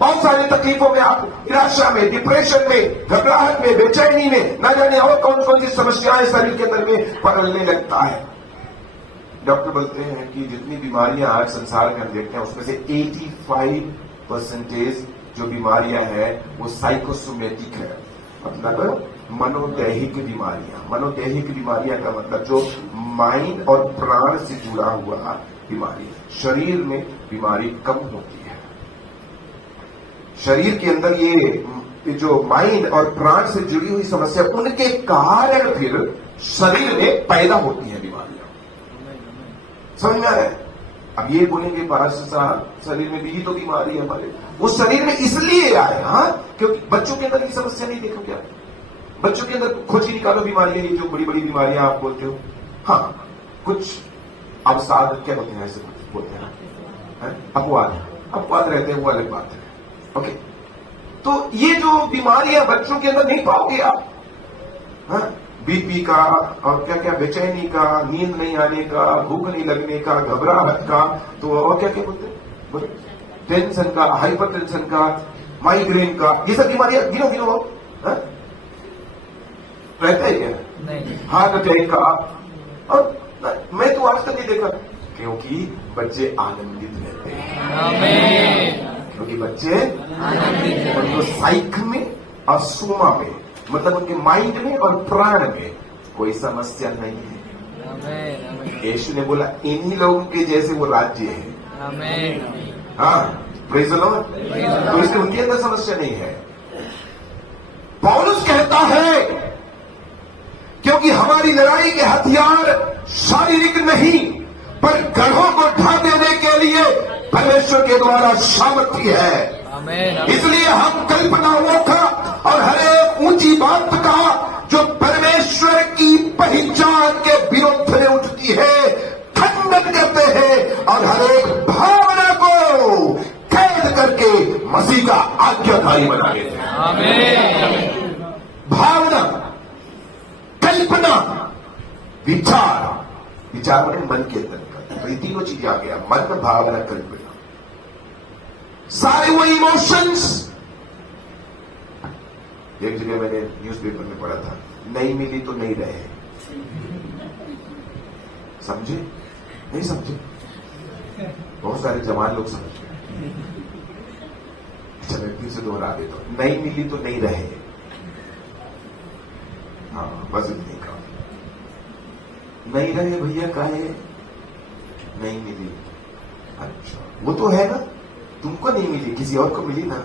बहुत सारी तकलीफों में, आप निराशा में, डिप्रेशन में, घबराहट में, बेचैनी में, न जाने और कौन कौन सी समस्याएं शरीर के अंदर में पकड़ने लगता है। डॉक्टर बोलते हैं कि जितनी बीमारियां आज संसार में हम देखते हैं, उसमें से 85% जो बीमारियां हैं वो साइकोसोमेटिक है, मतलब मनोदैहिक बीमारियां। मनोदैहिक बीमारियां का मतलब जो माइंड और प्राण से जुड़ा हुआ बीमारी। शरीर में बीमारी कम होती है, शरीर के अंदर ये जो माइंड और प्राण से जुड़ी हुई समस्या, उनके कारण फिर शरीर में पैदा होती है बीमारियां। समझ में आ रहा है? अब ये बोलेंगे शरीर में भी तो बीमारी है हमारे, वो शरीर में इसलिए आए, क्योंकि बच्चों के अंदर की समस्या नहीं देखो क्या? बच्चों के अंदर खोज ही निकालो बीमारियां, ये जो बड़ी बड़ी बीमारियां आप बोलते हो, हाँ कुछ अवसाद क्या होते हैं, ऐसे कुछ बोलते हैं, अपवाद रहते हैं, वो अलग बात है। ओके, तो ये जो बीमारियां बच्चों के अंदर नहीं पाओगे आप, बीपी का और क्या क्या, बेचैनी का, नींद नहीं आने का, भूख नहीं लगने का, घबराहट का, तो और क्या क्या बोलते हैं, टेंशन का, हाइपर टेंशन का, माइग्रेन का, ये सब बीमारियां गिनो रहता है क्या? नहीं। हार्ट अटैक का, और मैं तो आज तक नहीं देखा, क्योंकि बच्चे आनंदित रहते हैं, क्योंकि बच्चे आनंदित, उनको साइक में और सोमा में, मतलब उनके माइंड में और प्राण में कोई समस्या नहीं है। यीशु ने बोला इन्हीं लोगों के जैसे वो राज्य है। हाँ, प्रेज़ द लॉर्ड। तो इसलिए उनके अंदर समस्या नहीं है। पौलुस कहता है क्योंकि हमारी लड़ाई के हथियार शारीरिक नहीं, पर गढ़ों को ढा देने के लिए परमेश्वर के द्वारा सामर्थ्य है। आमेन। इसलिए हम कल्पनाओं का और हर एक ऊंची बात का जो परमेश्वर की पहचान के विरुद्ध में उठती है खंडन करते हैं और हर एक भावना को कैद करके मसीह का आज्ञाकारी बना देते हैं। आमेन। भावना, कल्पना, विचार मैंने मन के अंदर का, तो ये तीनों चीजें आ गया, मन, भावना, कल्पना, सारे वो इमोशंस। एक जगह मैंने न्यूज़पेपर में पढ़ा था, नहीं मिली तो नहीं रहे। समझे? नहीं समझे? बहुत सारे जवान लोग समझे। अच्छा, मैं फिर से दोहरा देता हूं, नहीं मिली तो नहीं रहे। हाँ, बस इतनी का नहीं रहे भैया, काहे नहीं मिली? अच्छा, वो तो है ना, तुमको नहीं मिली, किसी और को मिली ना।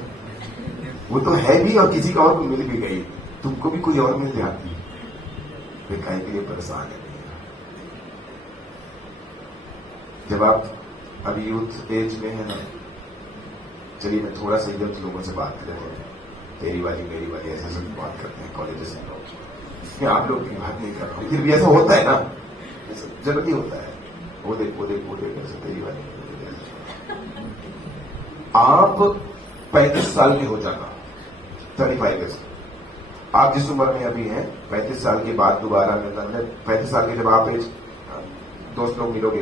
वो तो है भी और किसी का और को मिल भी गई, तुमको भी कोई और मिल जाती। फिर काहे के लिए परेशान है? जब आप अभी यूथ एज में है ना, चलिए मैं थोड़ा सा इधर लोगों से बात कर रहे हैं, तेरी वाली मेरी वाली ऐसे सब बात करते हैं कॉलेज से लोग, आप लोग की बात नहीं कर रहा हूं, फिर भी ऐसा होता है ना, जरूरी होता है। वो देख ऐसे तेरी वाली। आप 35 साल के हो जाना, 35 ईयर्स, आप जिस उम्र में अभी हैं 35 साल के बाद दोबारा मिलना, 35 साल के जब आप दोस्त लोग मिलोगे,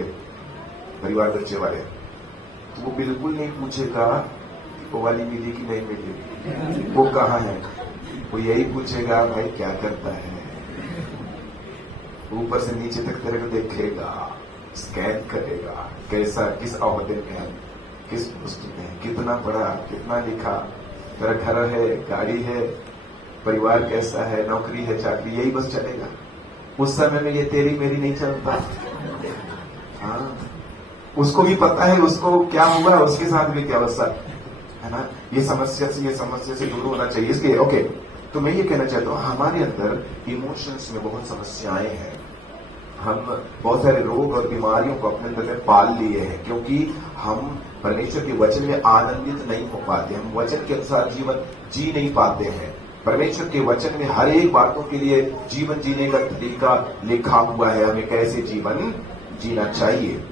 परिवार बच्चे वाले, तो वो बिल्कुल नहीं पूछेगा वो वाली मिली कि नहीं मिली, वो कहाँ है, वो यही पूछेगा भाई क्या करता है। ऊपर से नीचे तक तेरे को देखेगा, स्कैन करेगा, कैसा, किस ओहदे में है, किस पोस्ट में, कितना पढ़ा, कितना लिखा, तेरा घर है, गाड़ी है, परिवार कैसा है, नौकरी है, चाकरी, यही बस चलेगा। उस समय में ये तेरी मेरी नहीं चलता। हाँ, उसको भी पता है उसको क्या हुआ, उसके साथ भी क्या अवस्था है ना। ये समस्या से दूर होना चाहिए। इसलिए ओके, तो मैं ये कहना चाहता हूं, हमारे अंदर इमोशंस में बहुत समस्याएं हैं। हम बहुत सारे रोग और बीमारियों को अपने अंदर में पाल लिए हैं, क्योंकि हम परमेश्वर के वचन में आनंदित नहीं हो पाते, हम वचन के अनुसार जीवन जी नहीं पाते हैं। परमेश्वर के वचन में हर एक बातों के लिए जीवन जीने का तरीका लिखा हुआ है, हमें कैसे जीवन जीना चाहिए।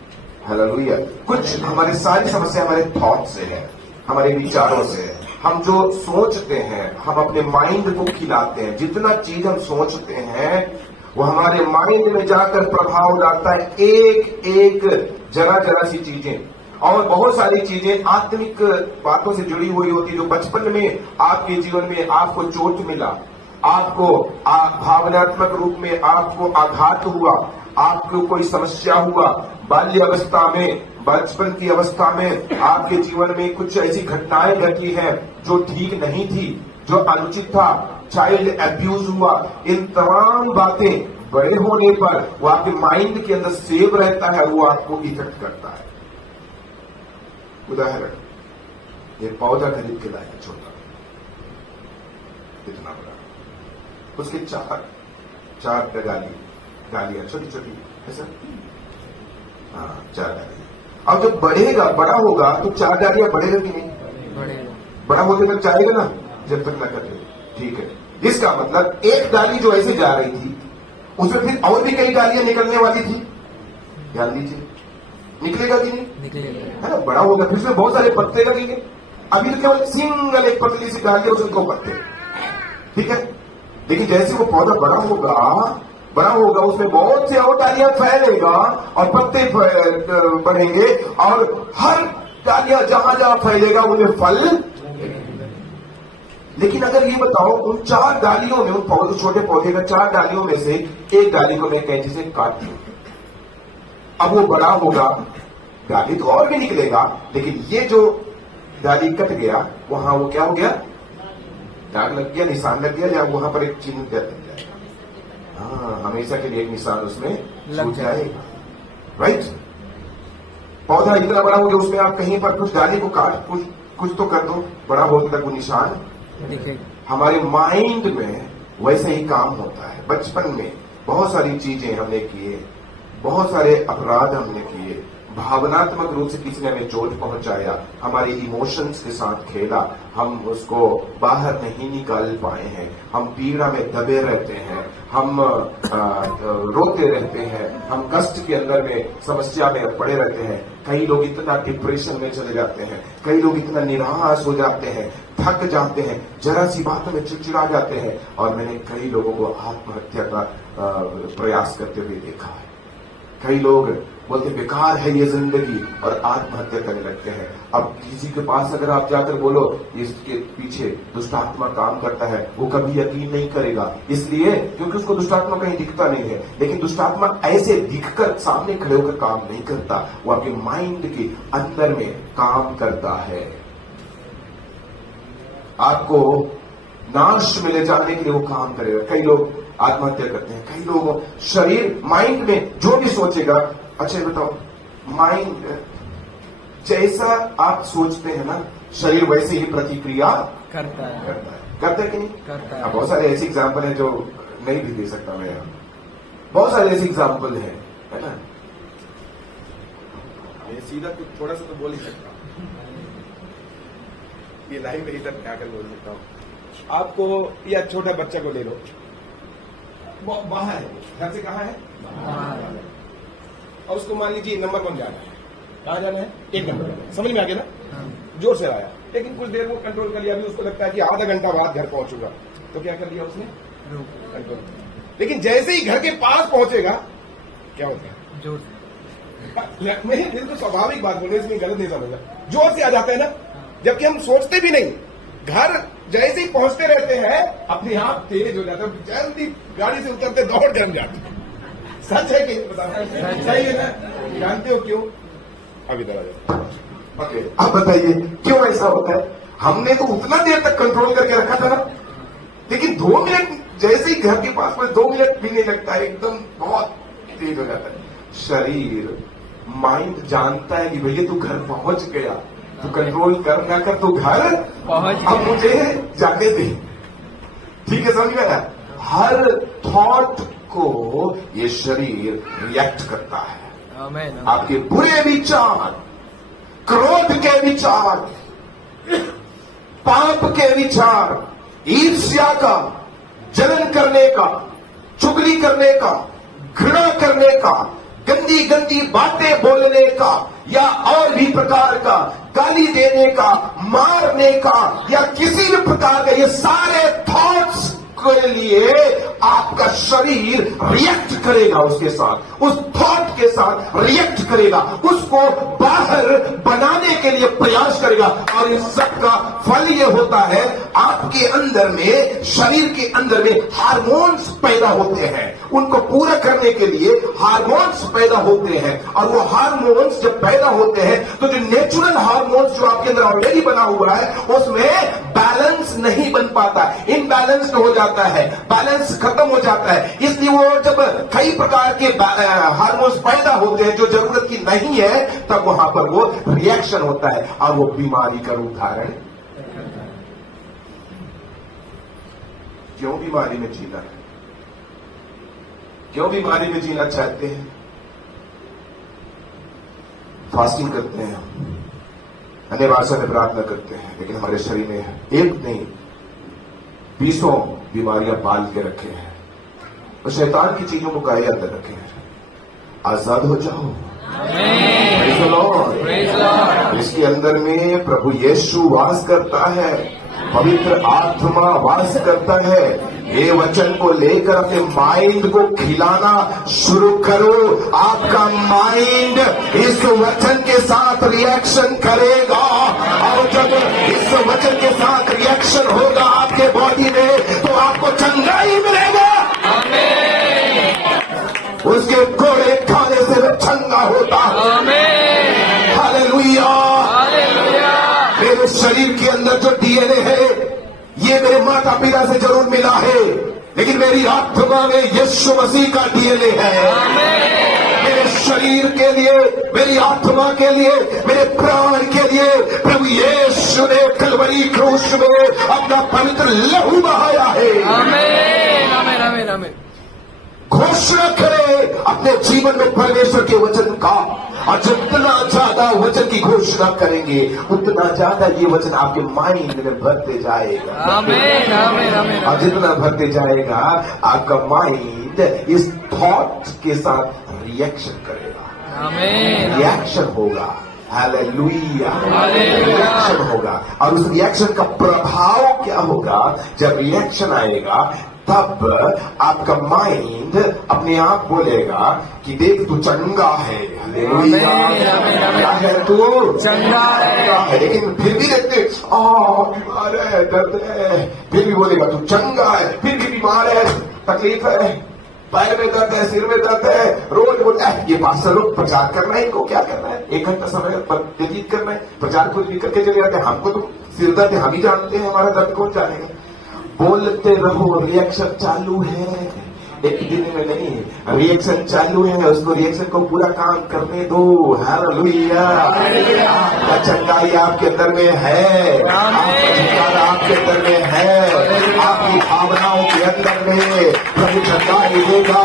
हालेलुया। कुछ हमारी सारी समस्या हमारे थॉट से है, हमारे विचारों से है। हम जो सोचते हैं, हम अपने माइंड को खिलाते हैं। जितना चीज हम सोचते हैं वो हमारे माइंड में जाकर प्रभाव डालता है, एक एक जरा सी चीजें, और बहुत सारी चीजें आत्मिक बातों से जुड़ी हुई होती है, जो बचपन में आपके जीवन में आपको चोट मिला, आपको भावनात्मक रूप में आपको आघात हुआ, आपको कोई समस्या हुआ, बाल्य अवस्था में, बचपन की अवस्था में आपके जीवन में कुछ ऐसी घटनाएं घटी हैं जो ठीक नहीं थी, जो अनुचित था, चाइल्ड एब्यूज हुआ। इन तमाम बातें बड़े होने पर वो आपके माइंड के अंदर सेव रहता है, वो आपको इफेक्ट करता है। उदाहरण, एक पौधा खरीद के लाया छोटा, इतना बड़ा, उसके चार डालियां छोटी छोटी ऐसा, हाँ 4 डालियां। अब जब बढ़ेगा, बड़ा होगा तो 4 डालियां बढ़ेगा कि नहीं? बड़ा होते तक जाएगा ना, जब तक न करे। ठीक है, इसका मतलब एक डाली जो ऐसे जा रही थी, उसमें फिर और भी कई डालियां निकलने वाली थी। ध्यान दीजिए, निकलेगा कि नहीं? निकलेगा, है ना। बड़ा होगा, फिर उसमें बहुत सारे पत्ते लगेंगे। अभी तो केवल सिंगल एक पतली सी डाली है, उसमें 2 पत्ते, ठीक है। लेकिन जैसे वो पौधा बड़ा होगा, उसमें बहुत से और डालियां फैलेगा और पत्ते बढ़ेंगे, और हर डालियां जहां जहां फैलेगा उनमें फल। लेकिन अगर ये बताओ, उन 4 डालियों में, उन छोटे पौधे का 4 डालियों में से एक डाली को मैं कैंची से काट दूं, अब वो बड़ा होगा, डाली तो और भी निकलेगा, लेकिन ये जो डाली कट गया, वहां वो क्या हो गया? दाग लग गया, निशान लग गया, या वहां पर एक चिन्ह लग जाएगा। हाँ, हमेशा के लिए एक निशान उसमें लग जाएगा, राइट। पौधा इतना बड़ा हो गया, उसमें आप कहीं पर कुछ डाली को काट कुछ तो कर दो, बड़ा होने तक वो निशान दिखेगा। हमारे माइंड में वैसे ही काम होता है। बचपन में बहुत सारी चीजें हमने किए, बहुत सारे अपराध हमने किए, भावनात्मक रूप से किसी ने हमें चोट पहुंचाया, हमारे इमोशंस के साथ खेला, हम उसको बाहर नहीं निकाल पाए हैं, हम पीड़ा में दबे रहते हैं, हम रोते रहते हैं, हम कष्ट के अंदर में समस्या में पड़े रहते हैं। कई लोग इतना डिप्रेशन में चले जाते हैं, कई लोग इतना निराश हो जाते हैं, थक जाते हैं, जरा सी बातों में चिड़चिड़ा जाते हैं। और मैंने कई लोगों को आत्महत्या का प्रयास करते हुए देखा है। कई लोग बोलते बेकार है ये जिंदगी और आत्महत्या करने लगते हैं। अब किसी के पास अगर आप जाकर बोलो इसके पीछे दुष्टात्मा काम करता है, वो कभी यकीन नहीं करेगा, इसलिए क्योंकि उसको दुष्टात्मा कहीं दिखता नहीं है। लेकिन दुष्टात्मा ऐसे दिखकर सामने खड़े होकर काम नहीं करता, वो आपके माइंड के अंदर में काम करता है। आपको नाश में ले जाने के लिए वो काम करेगा। कई लोग आत्महत्या करते हैं, कई लोग शरीर माइंड में जो भी सोचेगा। अच्छा बताओ, माइंड जैसा आप सोचते हैं ना, शरीर वैसे ही प्रतिक्रिया करता है। करता है कि नहीं करता है। बहुत सारे ऐसे एग्जाम्पल हैं जो नहीं भी दे सकता मैं यहाँ। बहुत सारे ऐसे एग्जाम्पल हैं, है ना। ये सीधा कुछ थोड़ा सा तो बोल ही सकता हूँ, ये लाइव में इधर क्या कर बोल सकता हूँ। आपको या छोटा बच्चा को ले लो, बाहर है, घर से कहाँ है, और उसको मान लीजिए नंबर 1 जाना है। कहाँ जाना है? 1 नंबर। समझ में आ गया ना? जोर से आया, लेकिन कुछ देर वो कंट्रोल कर लिया। अभी उसको लगता है कि आधा घंटा बाद घर पहुंचूंगा, तो क्या कर लिया उसने? कंट्रोल। लेकिन जैसे ही घर के पास पहुंचेगा क्या होता है? जोर से। मैं तो स्वाभाविक बात बोलूं, इसमें गलत नहीं समझना। जोर से आ जाता है ना, जबकि हम सोचते भी नहीं। घर जैसे ही पहुंचते रहते हैं अपने आप तेज हो जाता है, जल्दी गाड़ी से उतरते दौड़ कर जाते। सच है कि बताओ? सही है ना? जानते हो क्यों? अभी दरवाजा ओके, आप बताइए क्यों ऐसा होता है? हमने तो उतना देर तक कंट्रोल करके रखा था ना, लेकिन 2 मिनट जैसे ही घर के पास में 2 मिनट भी नहीं लगता है, एकदम बहुत तेज हो जाता है। शरीर माइंड जानता है कि भैया तू घर पहुंच गया, तू कंट्रोल कर, क्या कर, तू घर पहुंच, अब मुझे जाने दे। ठीक है, समझ गया? हर थॉट को ये शरीर रिएक्ट करता है। आमीन। आपके बुरे विचार, क्रोध के विचार, पाप के विचार, ईर्ष्या का, जलन करने का, चुगली करने का, घृणा करने का, गंदी गंदी बातें बोलने का, या और भी प्रकार का, गाली देने का, मारने का, या किसी भी प्रकार का, ये सारे थॉट्स के लिए आपका शरीर रिएक्ट करेगा। उसके साथ, उस थॉट के साथ रिएक्ट करेगा, उसको बाहर बनाने के लिए प्रयास करेगा। और इस सब का फल ये होता है, आपके अंदर में, शरीर के अंदर में हार्मोन्स पैदा होते हैं। उनको पूरा करने के लिए हार्मोन्स पैदा होते हैं, और वो हार्मोन्स जब पैदा होते हैं तो जो नेचुरल हार्मोन्स जो आपके अंदर ऑलरेडी बना हुआ है उसमें बैलेंस नहीं बन पाता, इनबैलेंस हो जाता है, बैलेंस खत्म हो जाता है। इसलिए वो जब कई प्रकार के हार्मोन्स पैदा होते हैं जो जरूरत की नहीं है, तब वहां पर वो रिएक्शन होता है और वो बीमारी का रूप धारण। क्यों बीमारी में जीना है? क्यों बीमारी में जीना चाहते हैं? फास्टिंग करते हैं, अन्य भाषा में प्रार्थना करते हैं, लेकिन हमारे शरीर में एक नहीं 20 बीमारियां पाल के रखे हैं, और शैतान की चीजों को गाये अंदर रखे हैं। आजाद हो जाओ। Praise the Lord। इसके अंदर में प्रभु यीशु वास करता है, पवित्र आत्मा वास करता है। ये वचन को लेकर अपने माइंड को खिलाना शुरू करो। आपका माइंड इस वचन के साथ रिएक्शन करेगा, और जब इस वचन के साथ रिएक्शन होगा आपके बॉडी में, तो आपको चंगाई मिलेगा। उसके घोड़े खाने से चंगा होता है। हालेलुया। मेरे शरीर के अंदर जो डीएनए है, ये मेरे माता पिता से जरूर मिला है, लेकिन मेरी आत्मा में यीशु मसीह का डीएनए है। मेरे शरीर के लिए, मेरी आत्मा के लिए, मेरे प्राण के लिए प्रभु यीशु ने कलवरी क्रूस में अपना पवित्र लहू बहाया है। आमीन, आमीन, आमीन, आमीन। घोषणा करें अपने जीवन में परमेश्वर के वचन का, और जितना ज्यादा वचन की घोषणा करेंगे उतना ज्यादा ये वचन आपके माइंड में भरते जाएगा। आमीन आमीन आमीन। और जितना भरते जाएगा आपका माइंड इस थॉट के साथ रिएक्शन करेगा। आमीन। रिएक्शन होगा। हालेलुया। हालेलुया। रिएक्शन होगा। और उस रिएक्शन का प्रभाव क्या होगा? जब रिएक्शन आएगा तब आपका माइंड अपने आप बोलेगा कि देख तू चंगा है। हालेलुया। आमीन, आमीन, आमीन। क्या है तू? चंगा है। लेकिन फिर भी देखते बीमार है, दर्द है, फिर भी बोलेगा तू चंगा है। फिर भी बीमार है, तकलीफ है, पैर में दर्द है, सिर में दर्द है, रोज बोलता है ये पास्टर लोग प्रचार करना है, इनको क्या करना है, 1 घंटा समय व्यतीत करना है, प्रचार खुद भी करके चले जाते हैं। हमको तो सिर दर्द है, हम ही जानते हैं, हमारा दर्द कौन जानेगा। बोलते रहो, रिएक्शन चालू है, एक दिन में नहीं, रिएक्शन चालू है, उसको रिएक्शन को पूरा काम करने दो। हालेलुया। आपका चंगाई आपके अंदर में है, आपका छुटकारा आपके अंदर में है, आपकी भावनाओं के अंदर में प्रभु चंगाई देगा,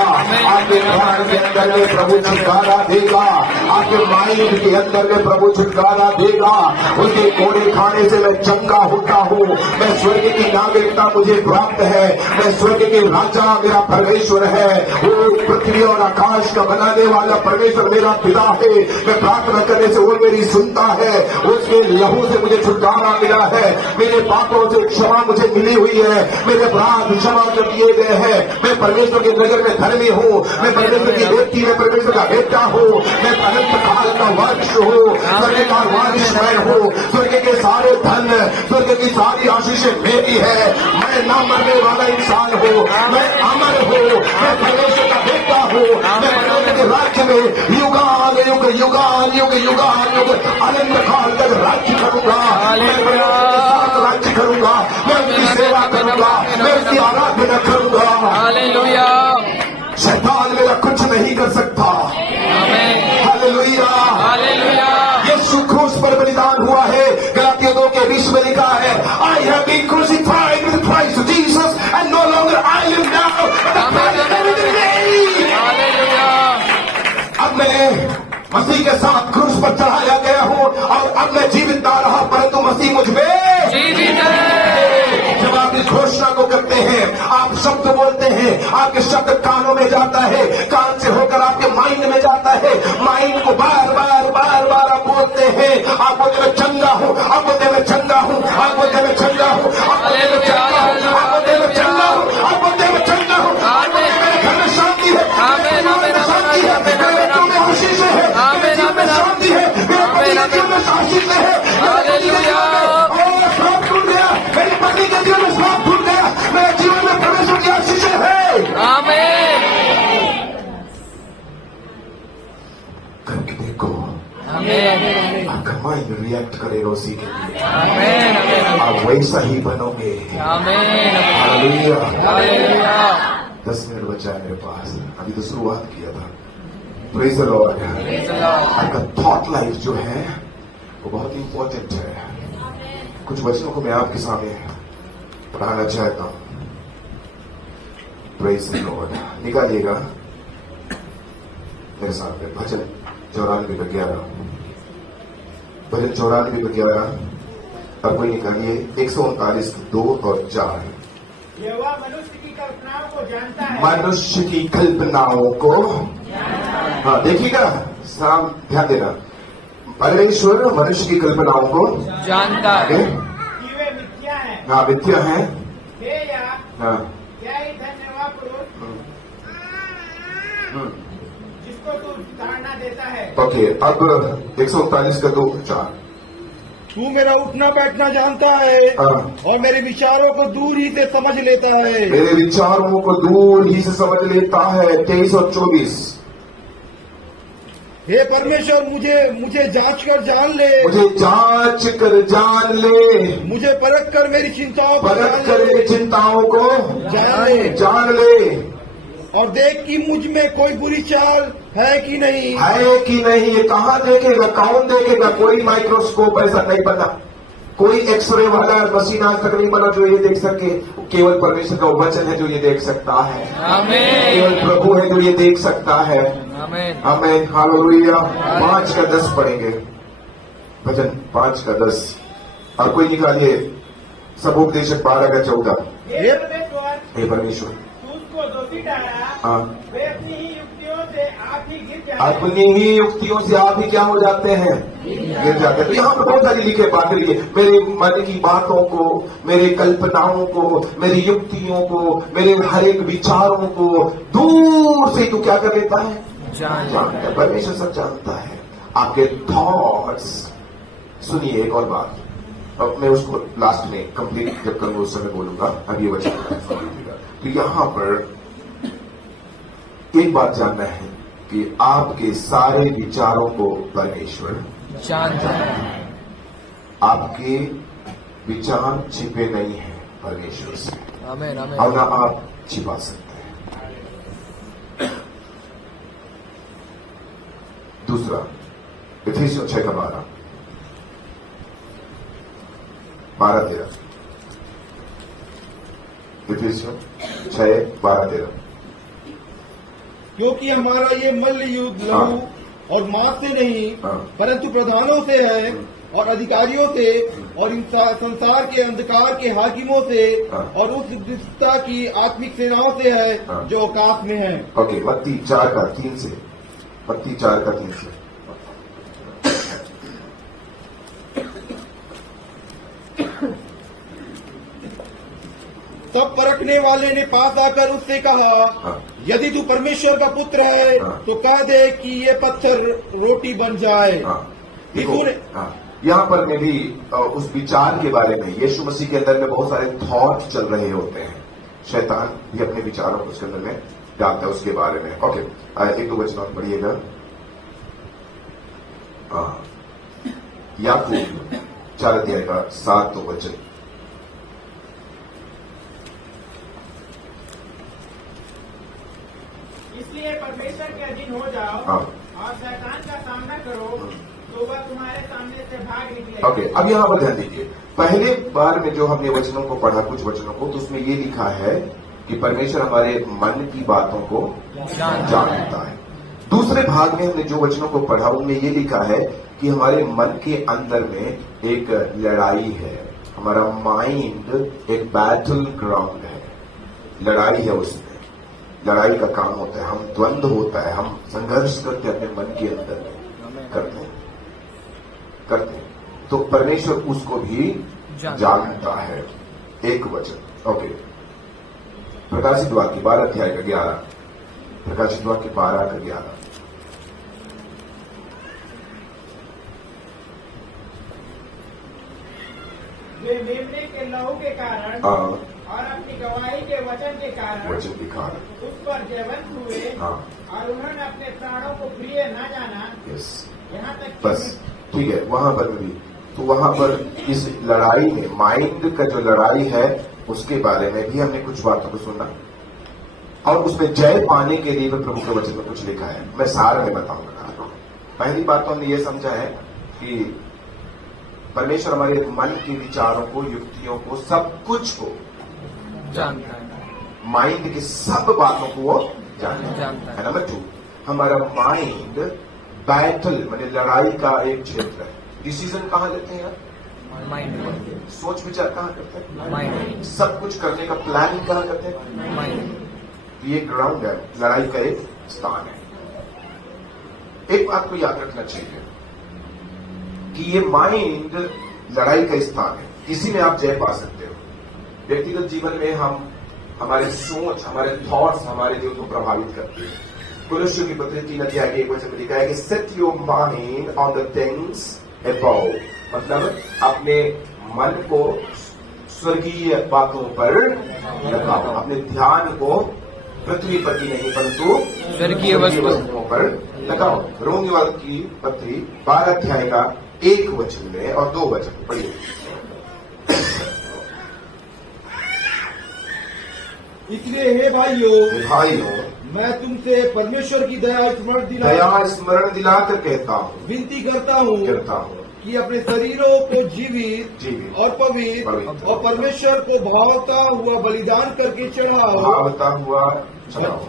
आपके ध्यान के अंदर में प्रभु छुटकारा देगा, आपके माइंड के अंदर में प्रभु छुटकारा देगा। उसके कोड़े खाने से मैं चंगा होता हूँ, मैं स्वर्ग की नागरिकता मुझे प्राप्त है, मैं स्वर्ग के राजा मेरा परमेश्वर है, वो पृथ्वी और आकाश का बनाने वाला परमेश्वर मेरा पिता है। मैं प्रार्थना करने से वो मेरी सुनता है, उसके लहू से मुझे छुटकारा मिला है, मेरे पापों से क्षमा मुझे मिली हुई है, मेरे अपराध क्षमा कर दिए गए हैं, मैं परमेश्वर की नजर में धर्मी हूँ, मैं परमेश्वर की बेटी में परमेश्वर का बेटा हूँ, मैं अनंत काल का वंश हूँ, स्वर्ग का वारिस मैं हूँ, स्वर्ग के सारे धन, स्वर्ग की सारी आशीषें मेरी है, मैं न मरने वाला इंसान हूँ, मैं अमर हूँ, मैं परमेश्वर का बेटा हूँ, मैं परमेश्वर के राज्य में युगान युग युगान युग युगान युग अनंत काल तक राज्य करूंगा, मैं परमेश्वर के साथ राज्य करूंगा, मैं उनकी सेवा करूंगा, मैं उसकी आराधना करूंगा। हालेलुया। शैतान मेरा कुछ नहीं कर सकता। आमीन। हालेलुया। हालेलुया। यीशु क्रूस पर बलिदान हुआ है। गलातियों 2:20 में लिखा है, I have been crucified with Christ Jesus and no longer I live now but Christ lives in me. Hallelujah. अब मैं मसीह के साथ क्रूस पर चढ़ाया गया हूँ और अब मैं जीवित ना रहा परंतु मसीह मुझ में जीवित है। जब आप इस घोषणा को करते हैं, आप शब्द बोलते हैं, आपके शब्द कानों में जाता है, कान से होकर आपके माइंड में जाता है, माइंड को बार बार बार बार आप बोलते हैं, आप बोलते मैं चंगा हूँ, आप बोलते मैं चंगा हूँ, आप बोलते मैं चंगा हूँ, आप बोलते मैं चंगा हूँ, आप बोलते मैं चंगा हूँ, आप बोलते मैं चंगा हूँ, मेरे घर में शांति है, मेरे जीवन में शांति है, मेरे बच्चों में आशीष है, मेरे जीवन में शांति है, मेरे पति के जीवन में आशीष है, हालेलुया। श्राप टूट गया, मेरी पत्नी के जीवन में श्राप टूट गया, मेरे जीवन में परमेश्वर की आशीष है। आमीन। करके देखो, आमीन। आपका माइंड रिएक्ट करेगा उसी के लिए, आमीन आमीन आप वैसा ही बनोगे। आमीन। हालेलुया। हालेलुया। 10 मिनट बचा है मेरे पास, अभी तो शुरुआत किया था। Praise the Lord. आपका थॉट लाइफ जो है वो बहुत इंपॉर्टेंट है। कुछ वचनों को मैं आपके सामने पढ़ाना चाहता हूँ। Praise the Lord. निकालिएगा मेरे सामने भजन 94:11, भजन 94:11, और कोई निकालिए 139:2 और 4। यहोवा मनुष्य की कल्पनाओं को जानता है, मनुष्य की कल्पनाओं को, हाँ देखिएगा, साम ध्यान देना, परमेश्वर मनुष्य की कल्पनाओं को जानता आगे, है कि वे मिथ्या है। हाँ मिथ्या है, हे या हाँ क्या ही धन्यवाद पुरुष जिसको तू ताड़ना देता है। ओके। अब 139:2 4। तू मेरा उठना बैठना जानता है हाँ। और मेरे विचारों को दूर ही से समझ लेता है। मेरे विचारों को दूर ही से समझ लेता है। 23 और 24। हे परमेश्वर, मुझे जांच कर जान ले, मुझे जांच कर जान ले, मुझे परख कर मेरी चिंताओं को परख जान कर ले, मेरी चिंताओं को जान ले, और देख कि मुझ में कोई बुरी चाल है कि नहीं। है कि नहीं। ये कहाँ देखेगा, कौन देखेगा? कोई माइक्रोस्कोप ऐसा नहीं बना, कोई एक्सरे वाला मशीन आज तक नहीं बना जो ये देख सके केवल परमेश्वर का वचन है जो ये देख सकता है, आमेन केवल प्रभु है जो ये देख सकता है। आमेन आमेन, हालेलुया। 5 का 10 पढ़ेंगे, भजन 5 का 10। और कोई निकालिए सबोपदेशक 12 का 14। हे परमेश्वर, हे परमेश्वर, तू उसको दोषी ठहरा, हाँ, वे अपनी ही युक्तियों से आप ही गिर जाए। अपनी ही युक्तियों से आप ही क्या हो जाते हैं, गिर जाते हैं। तो यहाँ पर बहुत सारी लिखे बातें लिखी, मेरे मन की बातों को, मेरे कल्पनाओं को, मेरी युक्तियों को, मेरे हर एक विचारों को दूर से तू क्या कर लेता है, जानता है। परमेश्वर सब जानता है आपके थॉट्स। सुनिए एक और बात, अब मैं उसको लास्ट में कंप्लीट जब करूंगा उस समय बोलूंगा, अब ये वचन सुनिएगा। तो यहां पर एक बात जानना है कि आपके सारे विचारों को परमेश्वर जानता है। आपके विचार छिपे नहीं हैं परमेश्वर से, आमेन और आमेन ना आप छिपा सकते हैं। दूसरा, इफिसियों 6 का 12 13। इफिसियों 6 12 13। क्योंकि हमारा ये मल्ल युद्ध लहू और मांस से नहीं, हाँ। परंतु प्रधानों से है और अधिकारियों से और इन संसार के अंधकार के हाकिमों से हाँ। और उस दुष्टता की आत्मिक सेनाओं से है हाँ। जो आकाश में है। ओके, मत्ती 4 का 3 से, मत्ती 4 का 3 से। तब परखने वाले ने पास आकर उससे कहा, हाँ। यदि तू परमेश्वर का पुत्र है हाँ। तो कह दे कि ये पत्थर रोटी बन जाए। हाँ, देखो, यीशु ने हाँ, यहाँ पर मैं भी उस विचार के बारे में, यीशु मसीह के अंदर में बहुत सारे थॉट चल रहे होते हैं। शैतान भी अपने विचारों को उसके अंदर में डालता है, उसके बारे में। ओके, एक दो वचन और पढ़िएगा। याकूब 4 अध्याय का 7 वचन। इसलिए परमेश्वर के अधीन हो जाओ हाँ। और शैतान का सामना करो, तो वह तुम्हारे सामने से भाग निकलेगा। ओके, अब यहाँ पर ध्यान दीजिए। पहले बार में जो हमने वचनों को पढ़ा, कुछ वचनों को, तो उसमें ये लिखा है कि परमेश्वर हमारे मन की बातों को जानता है। दूसरे भाग में हमने जो वचनों को पढ़ा उनमें ये लिखा है कि हमारे मन के अंदर में एक लड़ाई है, हमारा माइंड एक बैटल ग्राउंड है, लड़ाई है, उसमें लड़ाई का काम होता है, हम द्वंद्व होता है, हम संघर्ष करते हैं अपने मन के अंदर में, करते हैं। तो परमेश्वर उसको भी जानता है। एक वचन, ओके, प्रकाशित वाक्य 12 अध्याय का 11, प्रकाशित वाक्य 12 का 11। वे मेमने के लहू के कारण और अपनी गवाही के वचन के कारण वचन के कारण उस पर जयवंत हुए, हाँ, और उन्होंने अपने प्राणों को प्रिय न जाना, यस, यहाँ तक बस ठीक है। वहां पर भी, तो वहां पर इस लड़ाई में, माइंड का जो लड़ाई है उसके बारे में भी हमने कुछ बातों को सुना, और उसमें जय पाने के लिए भी प्रभु के वचन में कुछ लिखा है। मैं सार में बताऊंगा। पहली बात तो हमने ये समझा है कि परमेश्वर हमारे मन के विचारों को, युक्तियों को, सब कुछ को जानता है। माइंड की सब बातों को वो जानता है। नंबर 2, हमारा माइंड बैटल माने लड़ाई का एक क्षेत्र है। डिसीजन कहाँ लेते हैं यार? माइंड सोच विचार कहाँ करते हैं? माइंड सब कुछ करने का प्लानिंग कहाँ करते हैं? माइंड तो ये ग्राउंड है, लड़ाई का एक स्थान है। एक बात को याद रखना चाहिए कि ये माइंड लड़ाई का स्थान है, इसी में आप जय पा सकते हो। व्यक्तिगत जीवन में हम, हमारे सोच, हमारे थॉट्स हमारे जीवन को प्रभावित करते हैं। कुलुस्सियों की पत्री 3 अध्याय के 1 वचन में लिखा है कि set your mind on the things above, मतलब अपने मन को स्वर्गीय बातों पर लगाओ, अपने ध्यान को पृथ्वी पर की नहीं परंतु स्वर्गीय वस्तुओं पर लगाओ। रोमियों की पत्री 12 अध्याय का 1 वचन में और 2 वचन पढ़िए। इसलिए हे भाइयों, मैं तुमसे परमेश्वर की दया स्मरण दया स्मरण दिलाकर कहता हूँ, विनती करता हूँ करता हूँ कि अपने शरीरों को जीवित और पवित्र और परमेश्वर को भावता हुआ बलिदान करके चढ़ाओ। भावता हुआ चढ़ाओ।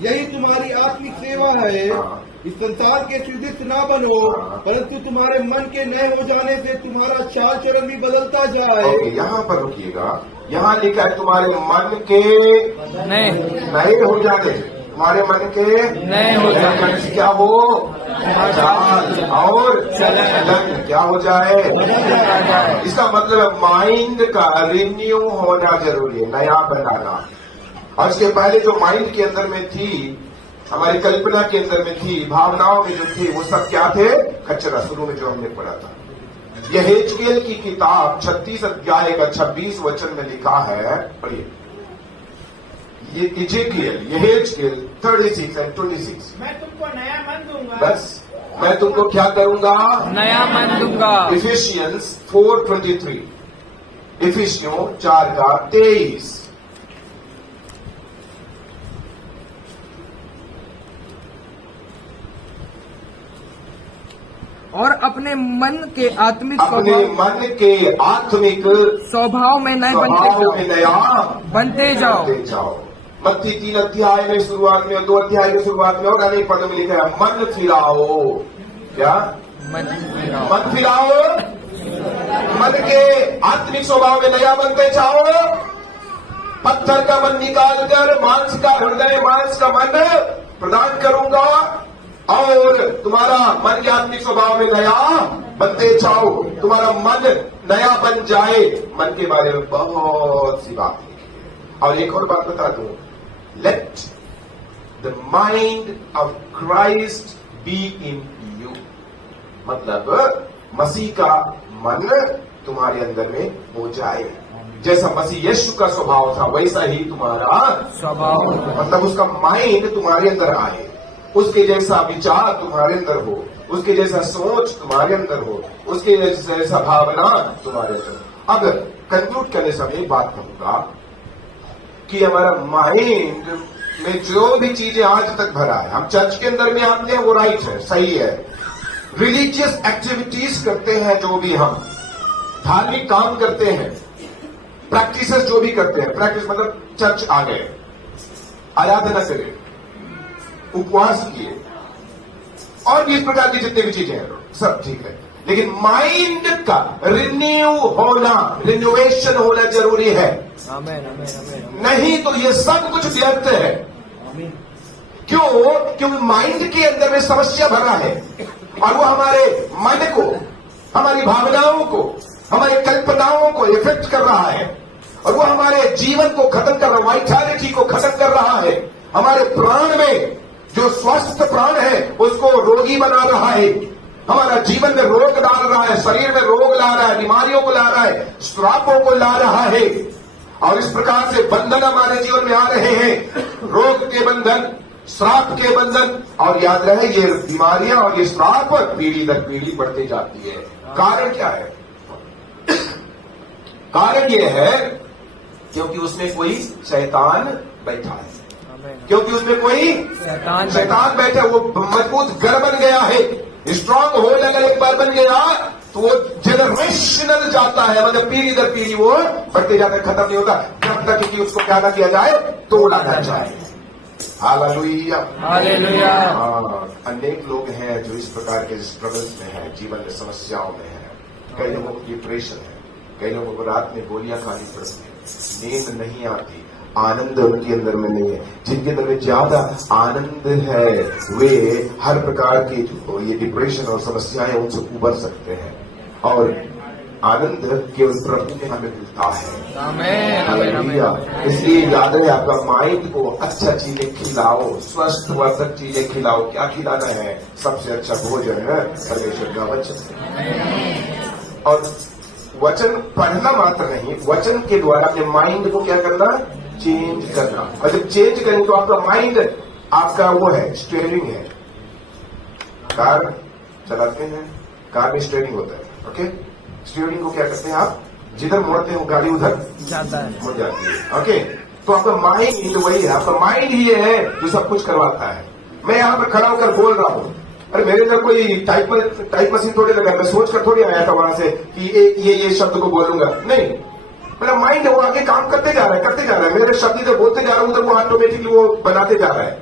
यही तुम्हारी आत्मिक सेवा है। हाँ। इस संसार के सुदृष्ट ना बनो, हाँ। परंतु तुम्हारे मन के नए हो जाने से तुम्हारा चाल चलन भी बदलता जाए। ओके, यहाँ पर रुकिएगा। यहाँ लिखा है तुम्हारे मन के नहीं नए हो जाने से, तुम्हारे मन के नए हो जाने मन से क्या हो, चाल और चलन क्या हो जाए। इसका मतलब है माइंड का रिन्यू होना जरूरी है, नया बनाना। और इसके पहले जो माइंड के अंदर में थी, हमारी कल्पना के अंदर में थी, भावनाओं में जो थी, वो सब क्या थे, कचरा। शुरू में जो हमने पढ़ा था, यह एजकेल की किताब 36 अध्याय का 26 वचन में लिखा है। पढ़िए, ये एजकेल 36 और 26। मैं तुमको नया मन दूंगा। बस मैं तुमको क्या करूंगा, नया मन दूंगा। इफिशियंस 4:23, इफिसियों 4:23। और अपने मन के आत्मिक अपने मन के आत्मिक स्वभाव में नए स्वभाव में नया बनते जाओ। बनते जाओ। मत्ती 3 अध्याय में शुरुआत में, 2 अध्याय की शुरुआत में और अनेक पदों में लिखा है मन फिराओ। क्या मन फिराओ। मन फिराओ, मन के आत्मिक स्वभाव में नया बनते जाओ। पत्थर का मन निकाल कर मांस का हृदय, मांस का मन प्रदान करूंगा और तुम्हारा मन के आत्मिक स्वभाव में नया बनते जाओ। तुम्हारा मन नया बन जाए। मन के बारे में बहुत सी बात लिखी है। और एक और बात बता दूं, let the mind of Christ be in you. मतलब मसीह का मन तुम्हारे अंदर में हो जाए। जैसा मसीह यीशु का स्वभाव था, वैसा ही तुम्हारा स्वभाव, मतलब उसका माइंड तुम्हारे अंदर आए, उसके जैसा विचार तुम्हारे अंदर हो, उसके जैसा सोच तुम्हारे अंदर हो, उसके जैसा भावना तुम्हारे अंदर। अब कंक्लूड करने समय एक बात कहूंगा कि हमारा माइंड में जो भी चीजें आज तक भरा है, हम चर्च के अंदर में आते हैं, वो राइट है, सही है। रिलीजियस एक्टिविटीज करते हैं, जो भी हम धार्मिक काम करते हैं, प्रैक्टिसेस जो भी करते हैं, प्रैक्टिस मतलब चर्च आ गए, आराधना करें, उपवास किए और भी इस प्रकार की जितनी भी चीजें हैं, सब ठीक है। लेकिन माइंड का रिन्यू होना, रिन्यूएशन होना जरूरी है। आमेन, आमेन, आमेन। नहीं तो ये सब कुछ व्यर्थ है। क्यों? क्योंकि माइंड के अंदर में समस्या भरा है और वो हमारे मन को, हमारी भावनाओं को, हमारी कल्पनाओं को इफेक्ट कर रहा है और वो हमारे जीवन को खत्म कर रहा है, वाइटैलिटी को खत्म कर रहा है। हमारे प्राण में जो स्वस्थ प्राण है उसको रोगी बना रहा है, हमारा जीवन में रोग डाल रहा है, शरीर में रोग ला रहा है, बीमारियों को ला रहा है, श्रापों को ला रहा है। और इस प्रकार से बंधन हमारे जीवन में आ रहे हैं, रोग के बंधन, श्राप के बंधन। और याद रहे, ये बीमारियां और ये श्राप पीढ़ी दर पीढ़ी बढ़ती जाती है। कारण क्या है? कारण ये है क्योंकि उसमें कोई शैतान बैठा है, क्योंकि उसमें कोई शैतान बैठा, वो मजबूत घर बन गया है। स्ट्रांग होल्ड अगर एक बार बन गया तो वो जनरेशनल जाता है, मतलब पीढ़ी दर पीढ़ी वो बढ़ते जाता है, खत्म नहीं होता जब तक कि उसको क्या ना किया जाए, तोड़ा ना जाए। Hallelujah, hallelujah. अनेक लोग हैं जो इस प्रकार के स्ट्रगल्स में हैं, जीवन में समस्याओं में हैं। कई लोगों को डिप्रेशन है, कई लोगों को रात में गोलियां खानी पड़ती है, नींद नहीं आती, आनंद उनके अंदर में नहीं है। जिनके अंदर में ज्यादा आनंद है वे हर प्रकार की जो ये डिप्रेशन और समस्याएं उनसे उबर सकते हैं। और आनंद केवल प्रभु में हमें मिलता है। आमेन, आमेन, आमेन। इसलिए याद रहे, आपका माइंड को अच्छा चीजें खिलाओ, स्वस्थ वर्धक चीजें खिलाओ। क्या खिलाना है? सबसे अच्छा भोजन है परमेश्वर का वचन। और वचन पढ़ना मात्र नहीं, वचन के द्वारा अपने माइंड को क्या करना? चेंज करना। और जब चेंज करें तो आपका माइंड, आपका वो है, स्टीयरिंग है। कार चलाते हैं, कार में स्टीयरिंग होता है, ओके। स्टीयरिंग को क्या करते हैं आप? जिधर मोड़ते हो गाड़ी उधर जाता है, मुड़ जाती है, ओके। तो आपका माइंड वही है, आपका माइंड ही है जो सब कुछ करवाता है। मैं यहां पर खड़ा होकर बोल रहा हूं, अरे मेरे अंदर कोई टाइप मशीन थोड़ी लगा, मैं सोच कर थोड़ी आया था वहां से कि ये शब्द को बोलूंगा, नहीं। मेरा माइंड है वो आगे काम करते जा रहा है, मेरे शब्द इधर बोलते जा रहा हूं, उधर वो ऑटोमेटिकली वो बनाते जा रहा है,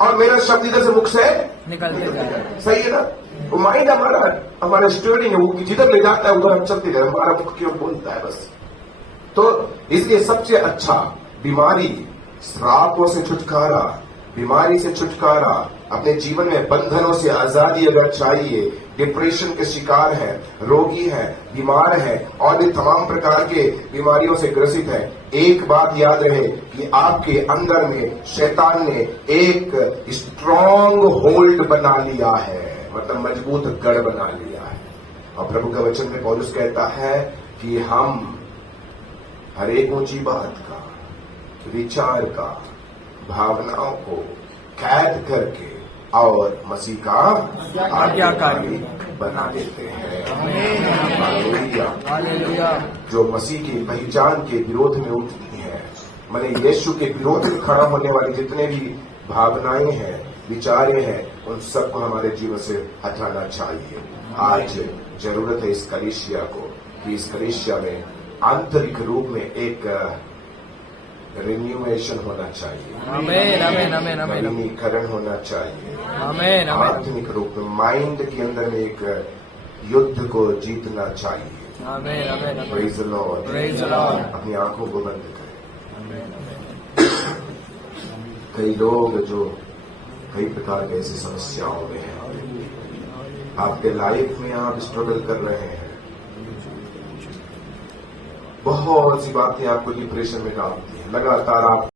और मेरा शब्द इधर से मुख से निकलते जा रहा है। सही है ना। वो माइंड हमारा स्टोरी है, वो जिधर ले जाता है उधर हम चलते जा रहे हैं, हमारा मुख क्यों बोलता है बस। तो इसलिए सबसे अच्छा बीमारी, श्रापों से छुटकारा, बीमारी से छुटकारा, अपने जीवन में बंधनों से आजादी अगर चाहिए, डिप्रेशन के शिकार है, रोगी है, बीमार है और भी तमाम प्रकार के बीमारियों से ग्रसित है, एक बात याद रहे कि आपके अंदर में शैतान ने एक स्ट्रॉन्ग होल्ड बना लिया है, मतलब मजबूत गढ़ बना लिया है। और प्रभु का वचन में पौलुस कहता है कि हम हर एक ऊंची बात का, विचार का, भावनाओं को कैद करके और मसीह का आज्ञाकारी बना देते हैं। हालेलुया। जो मसीह की पहचान के विरोध में उठती है, माने यीशु के विरोध में खड़ा होने वाली जितने भी भावनाएं हैं, विचारें हैं, उन सबको हमारे जीवन से हटाना चाहिए। आज जरूरत है इस कलीसिया को कि इस कलीसिया में आंतरिक रूप में एक रिन्यूएशन होना चाहिए, आमीन आमीन आमीन आमीन नवीनीकरण होना चाहिए, आमीन आमीन आत्मिक रूप में माइंड के अंदर में एक युद्ध को जीतना चाहिए। आमीन आमीन आमीन। Praise the Lord. Praise the Lord. अपनी आंखों को बंद करें। आमीन आमीन। कई लोग जो कई प्रकार के ऐसी समस्याओं में हैं, आपके लाइफ में आप स्ट्रगल कर रहे हैं, बहुत सी बातें आपको डिप्रेशन में डालती हैं, लगातार आप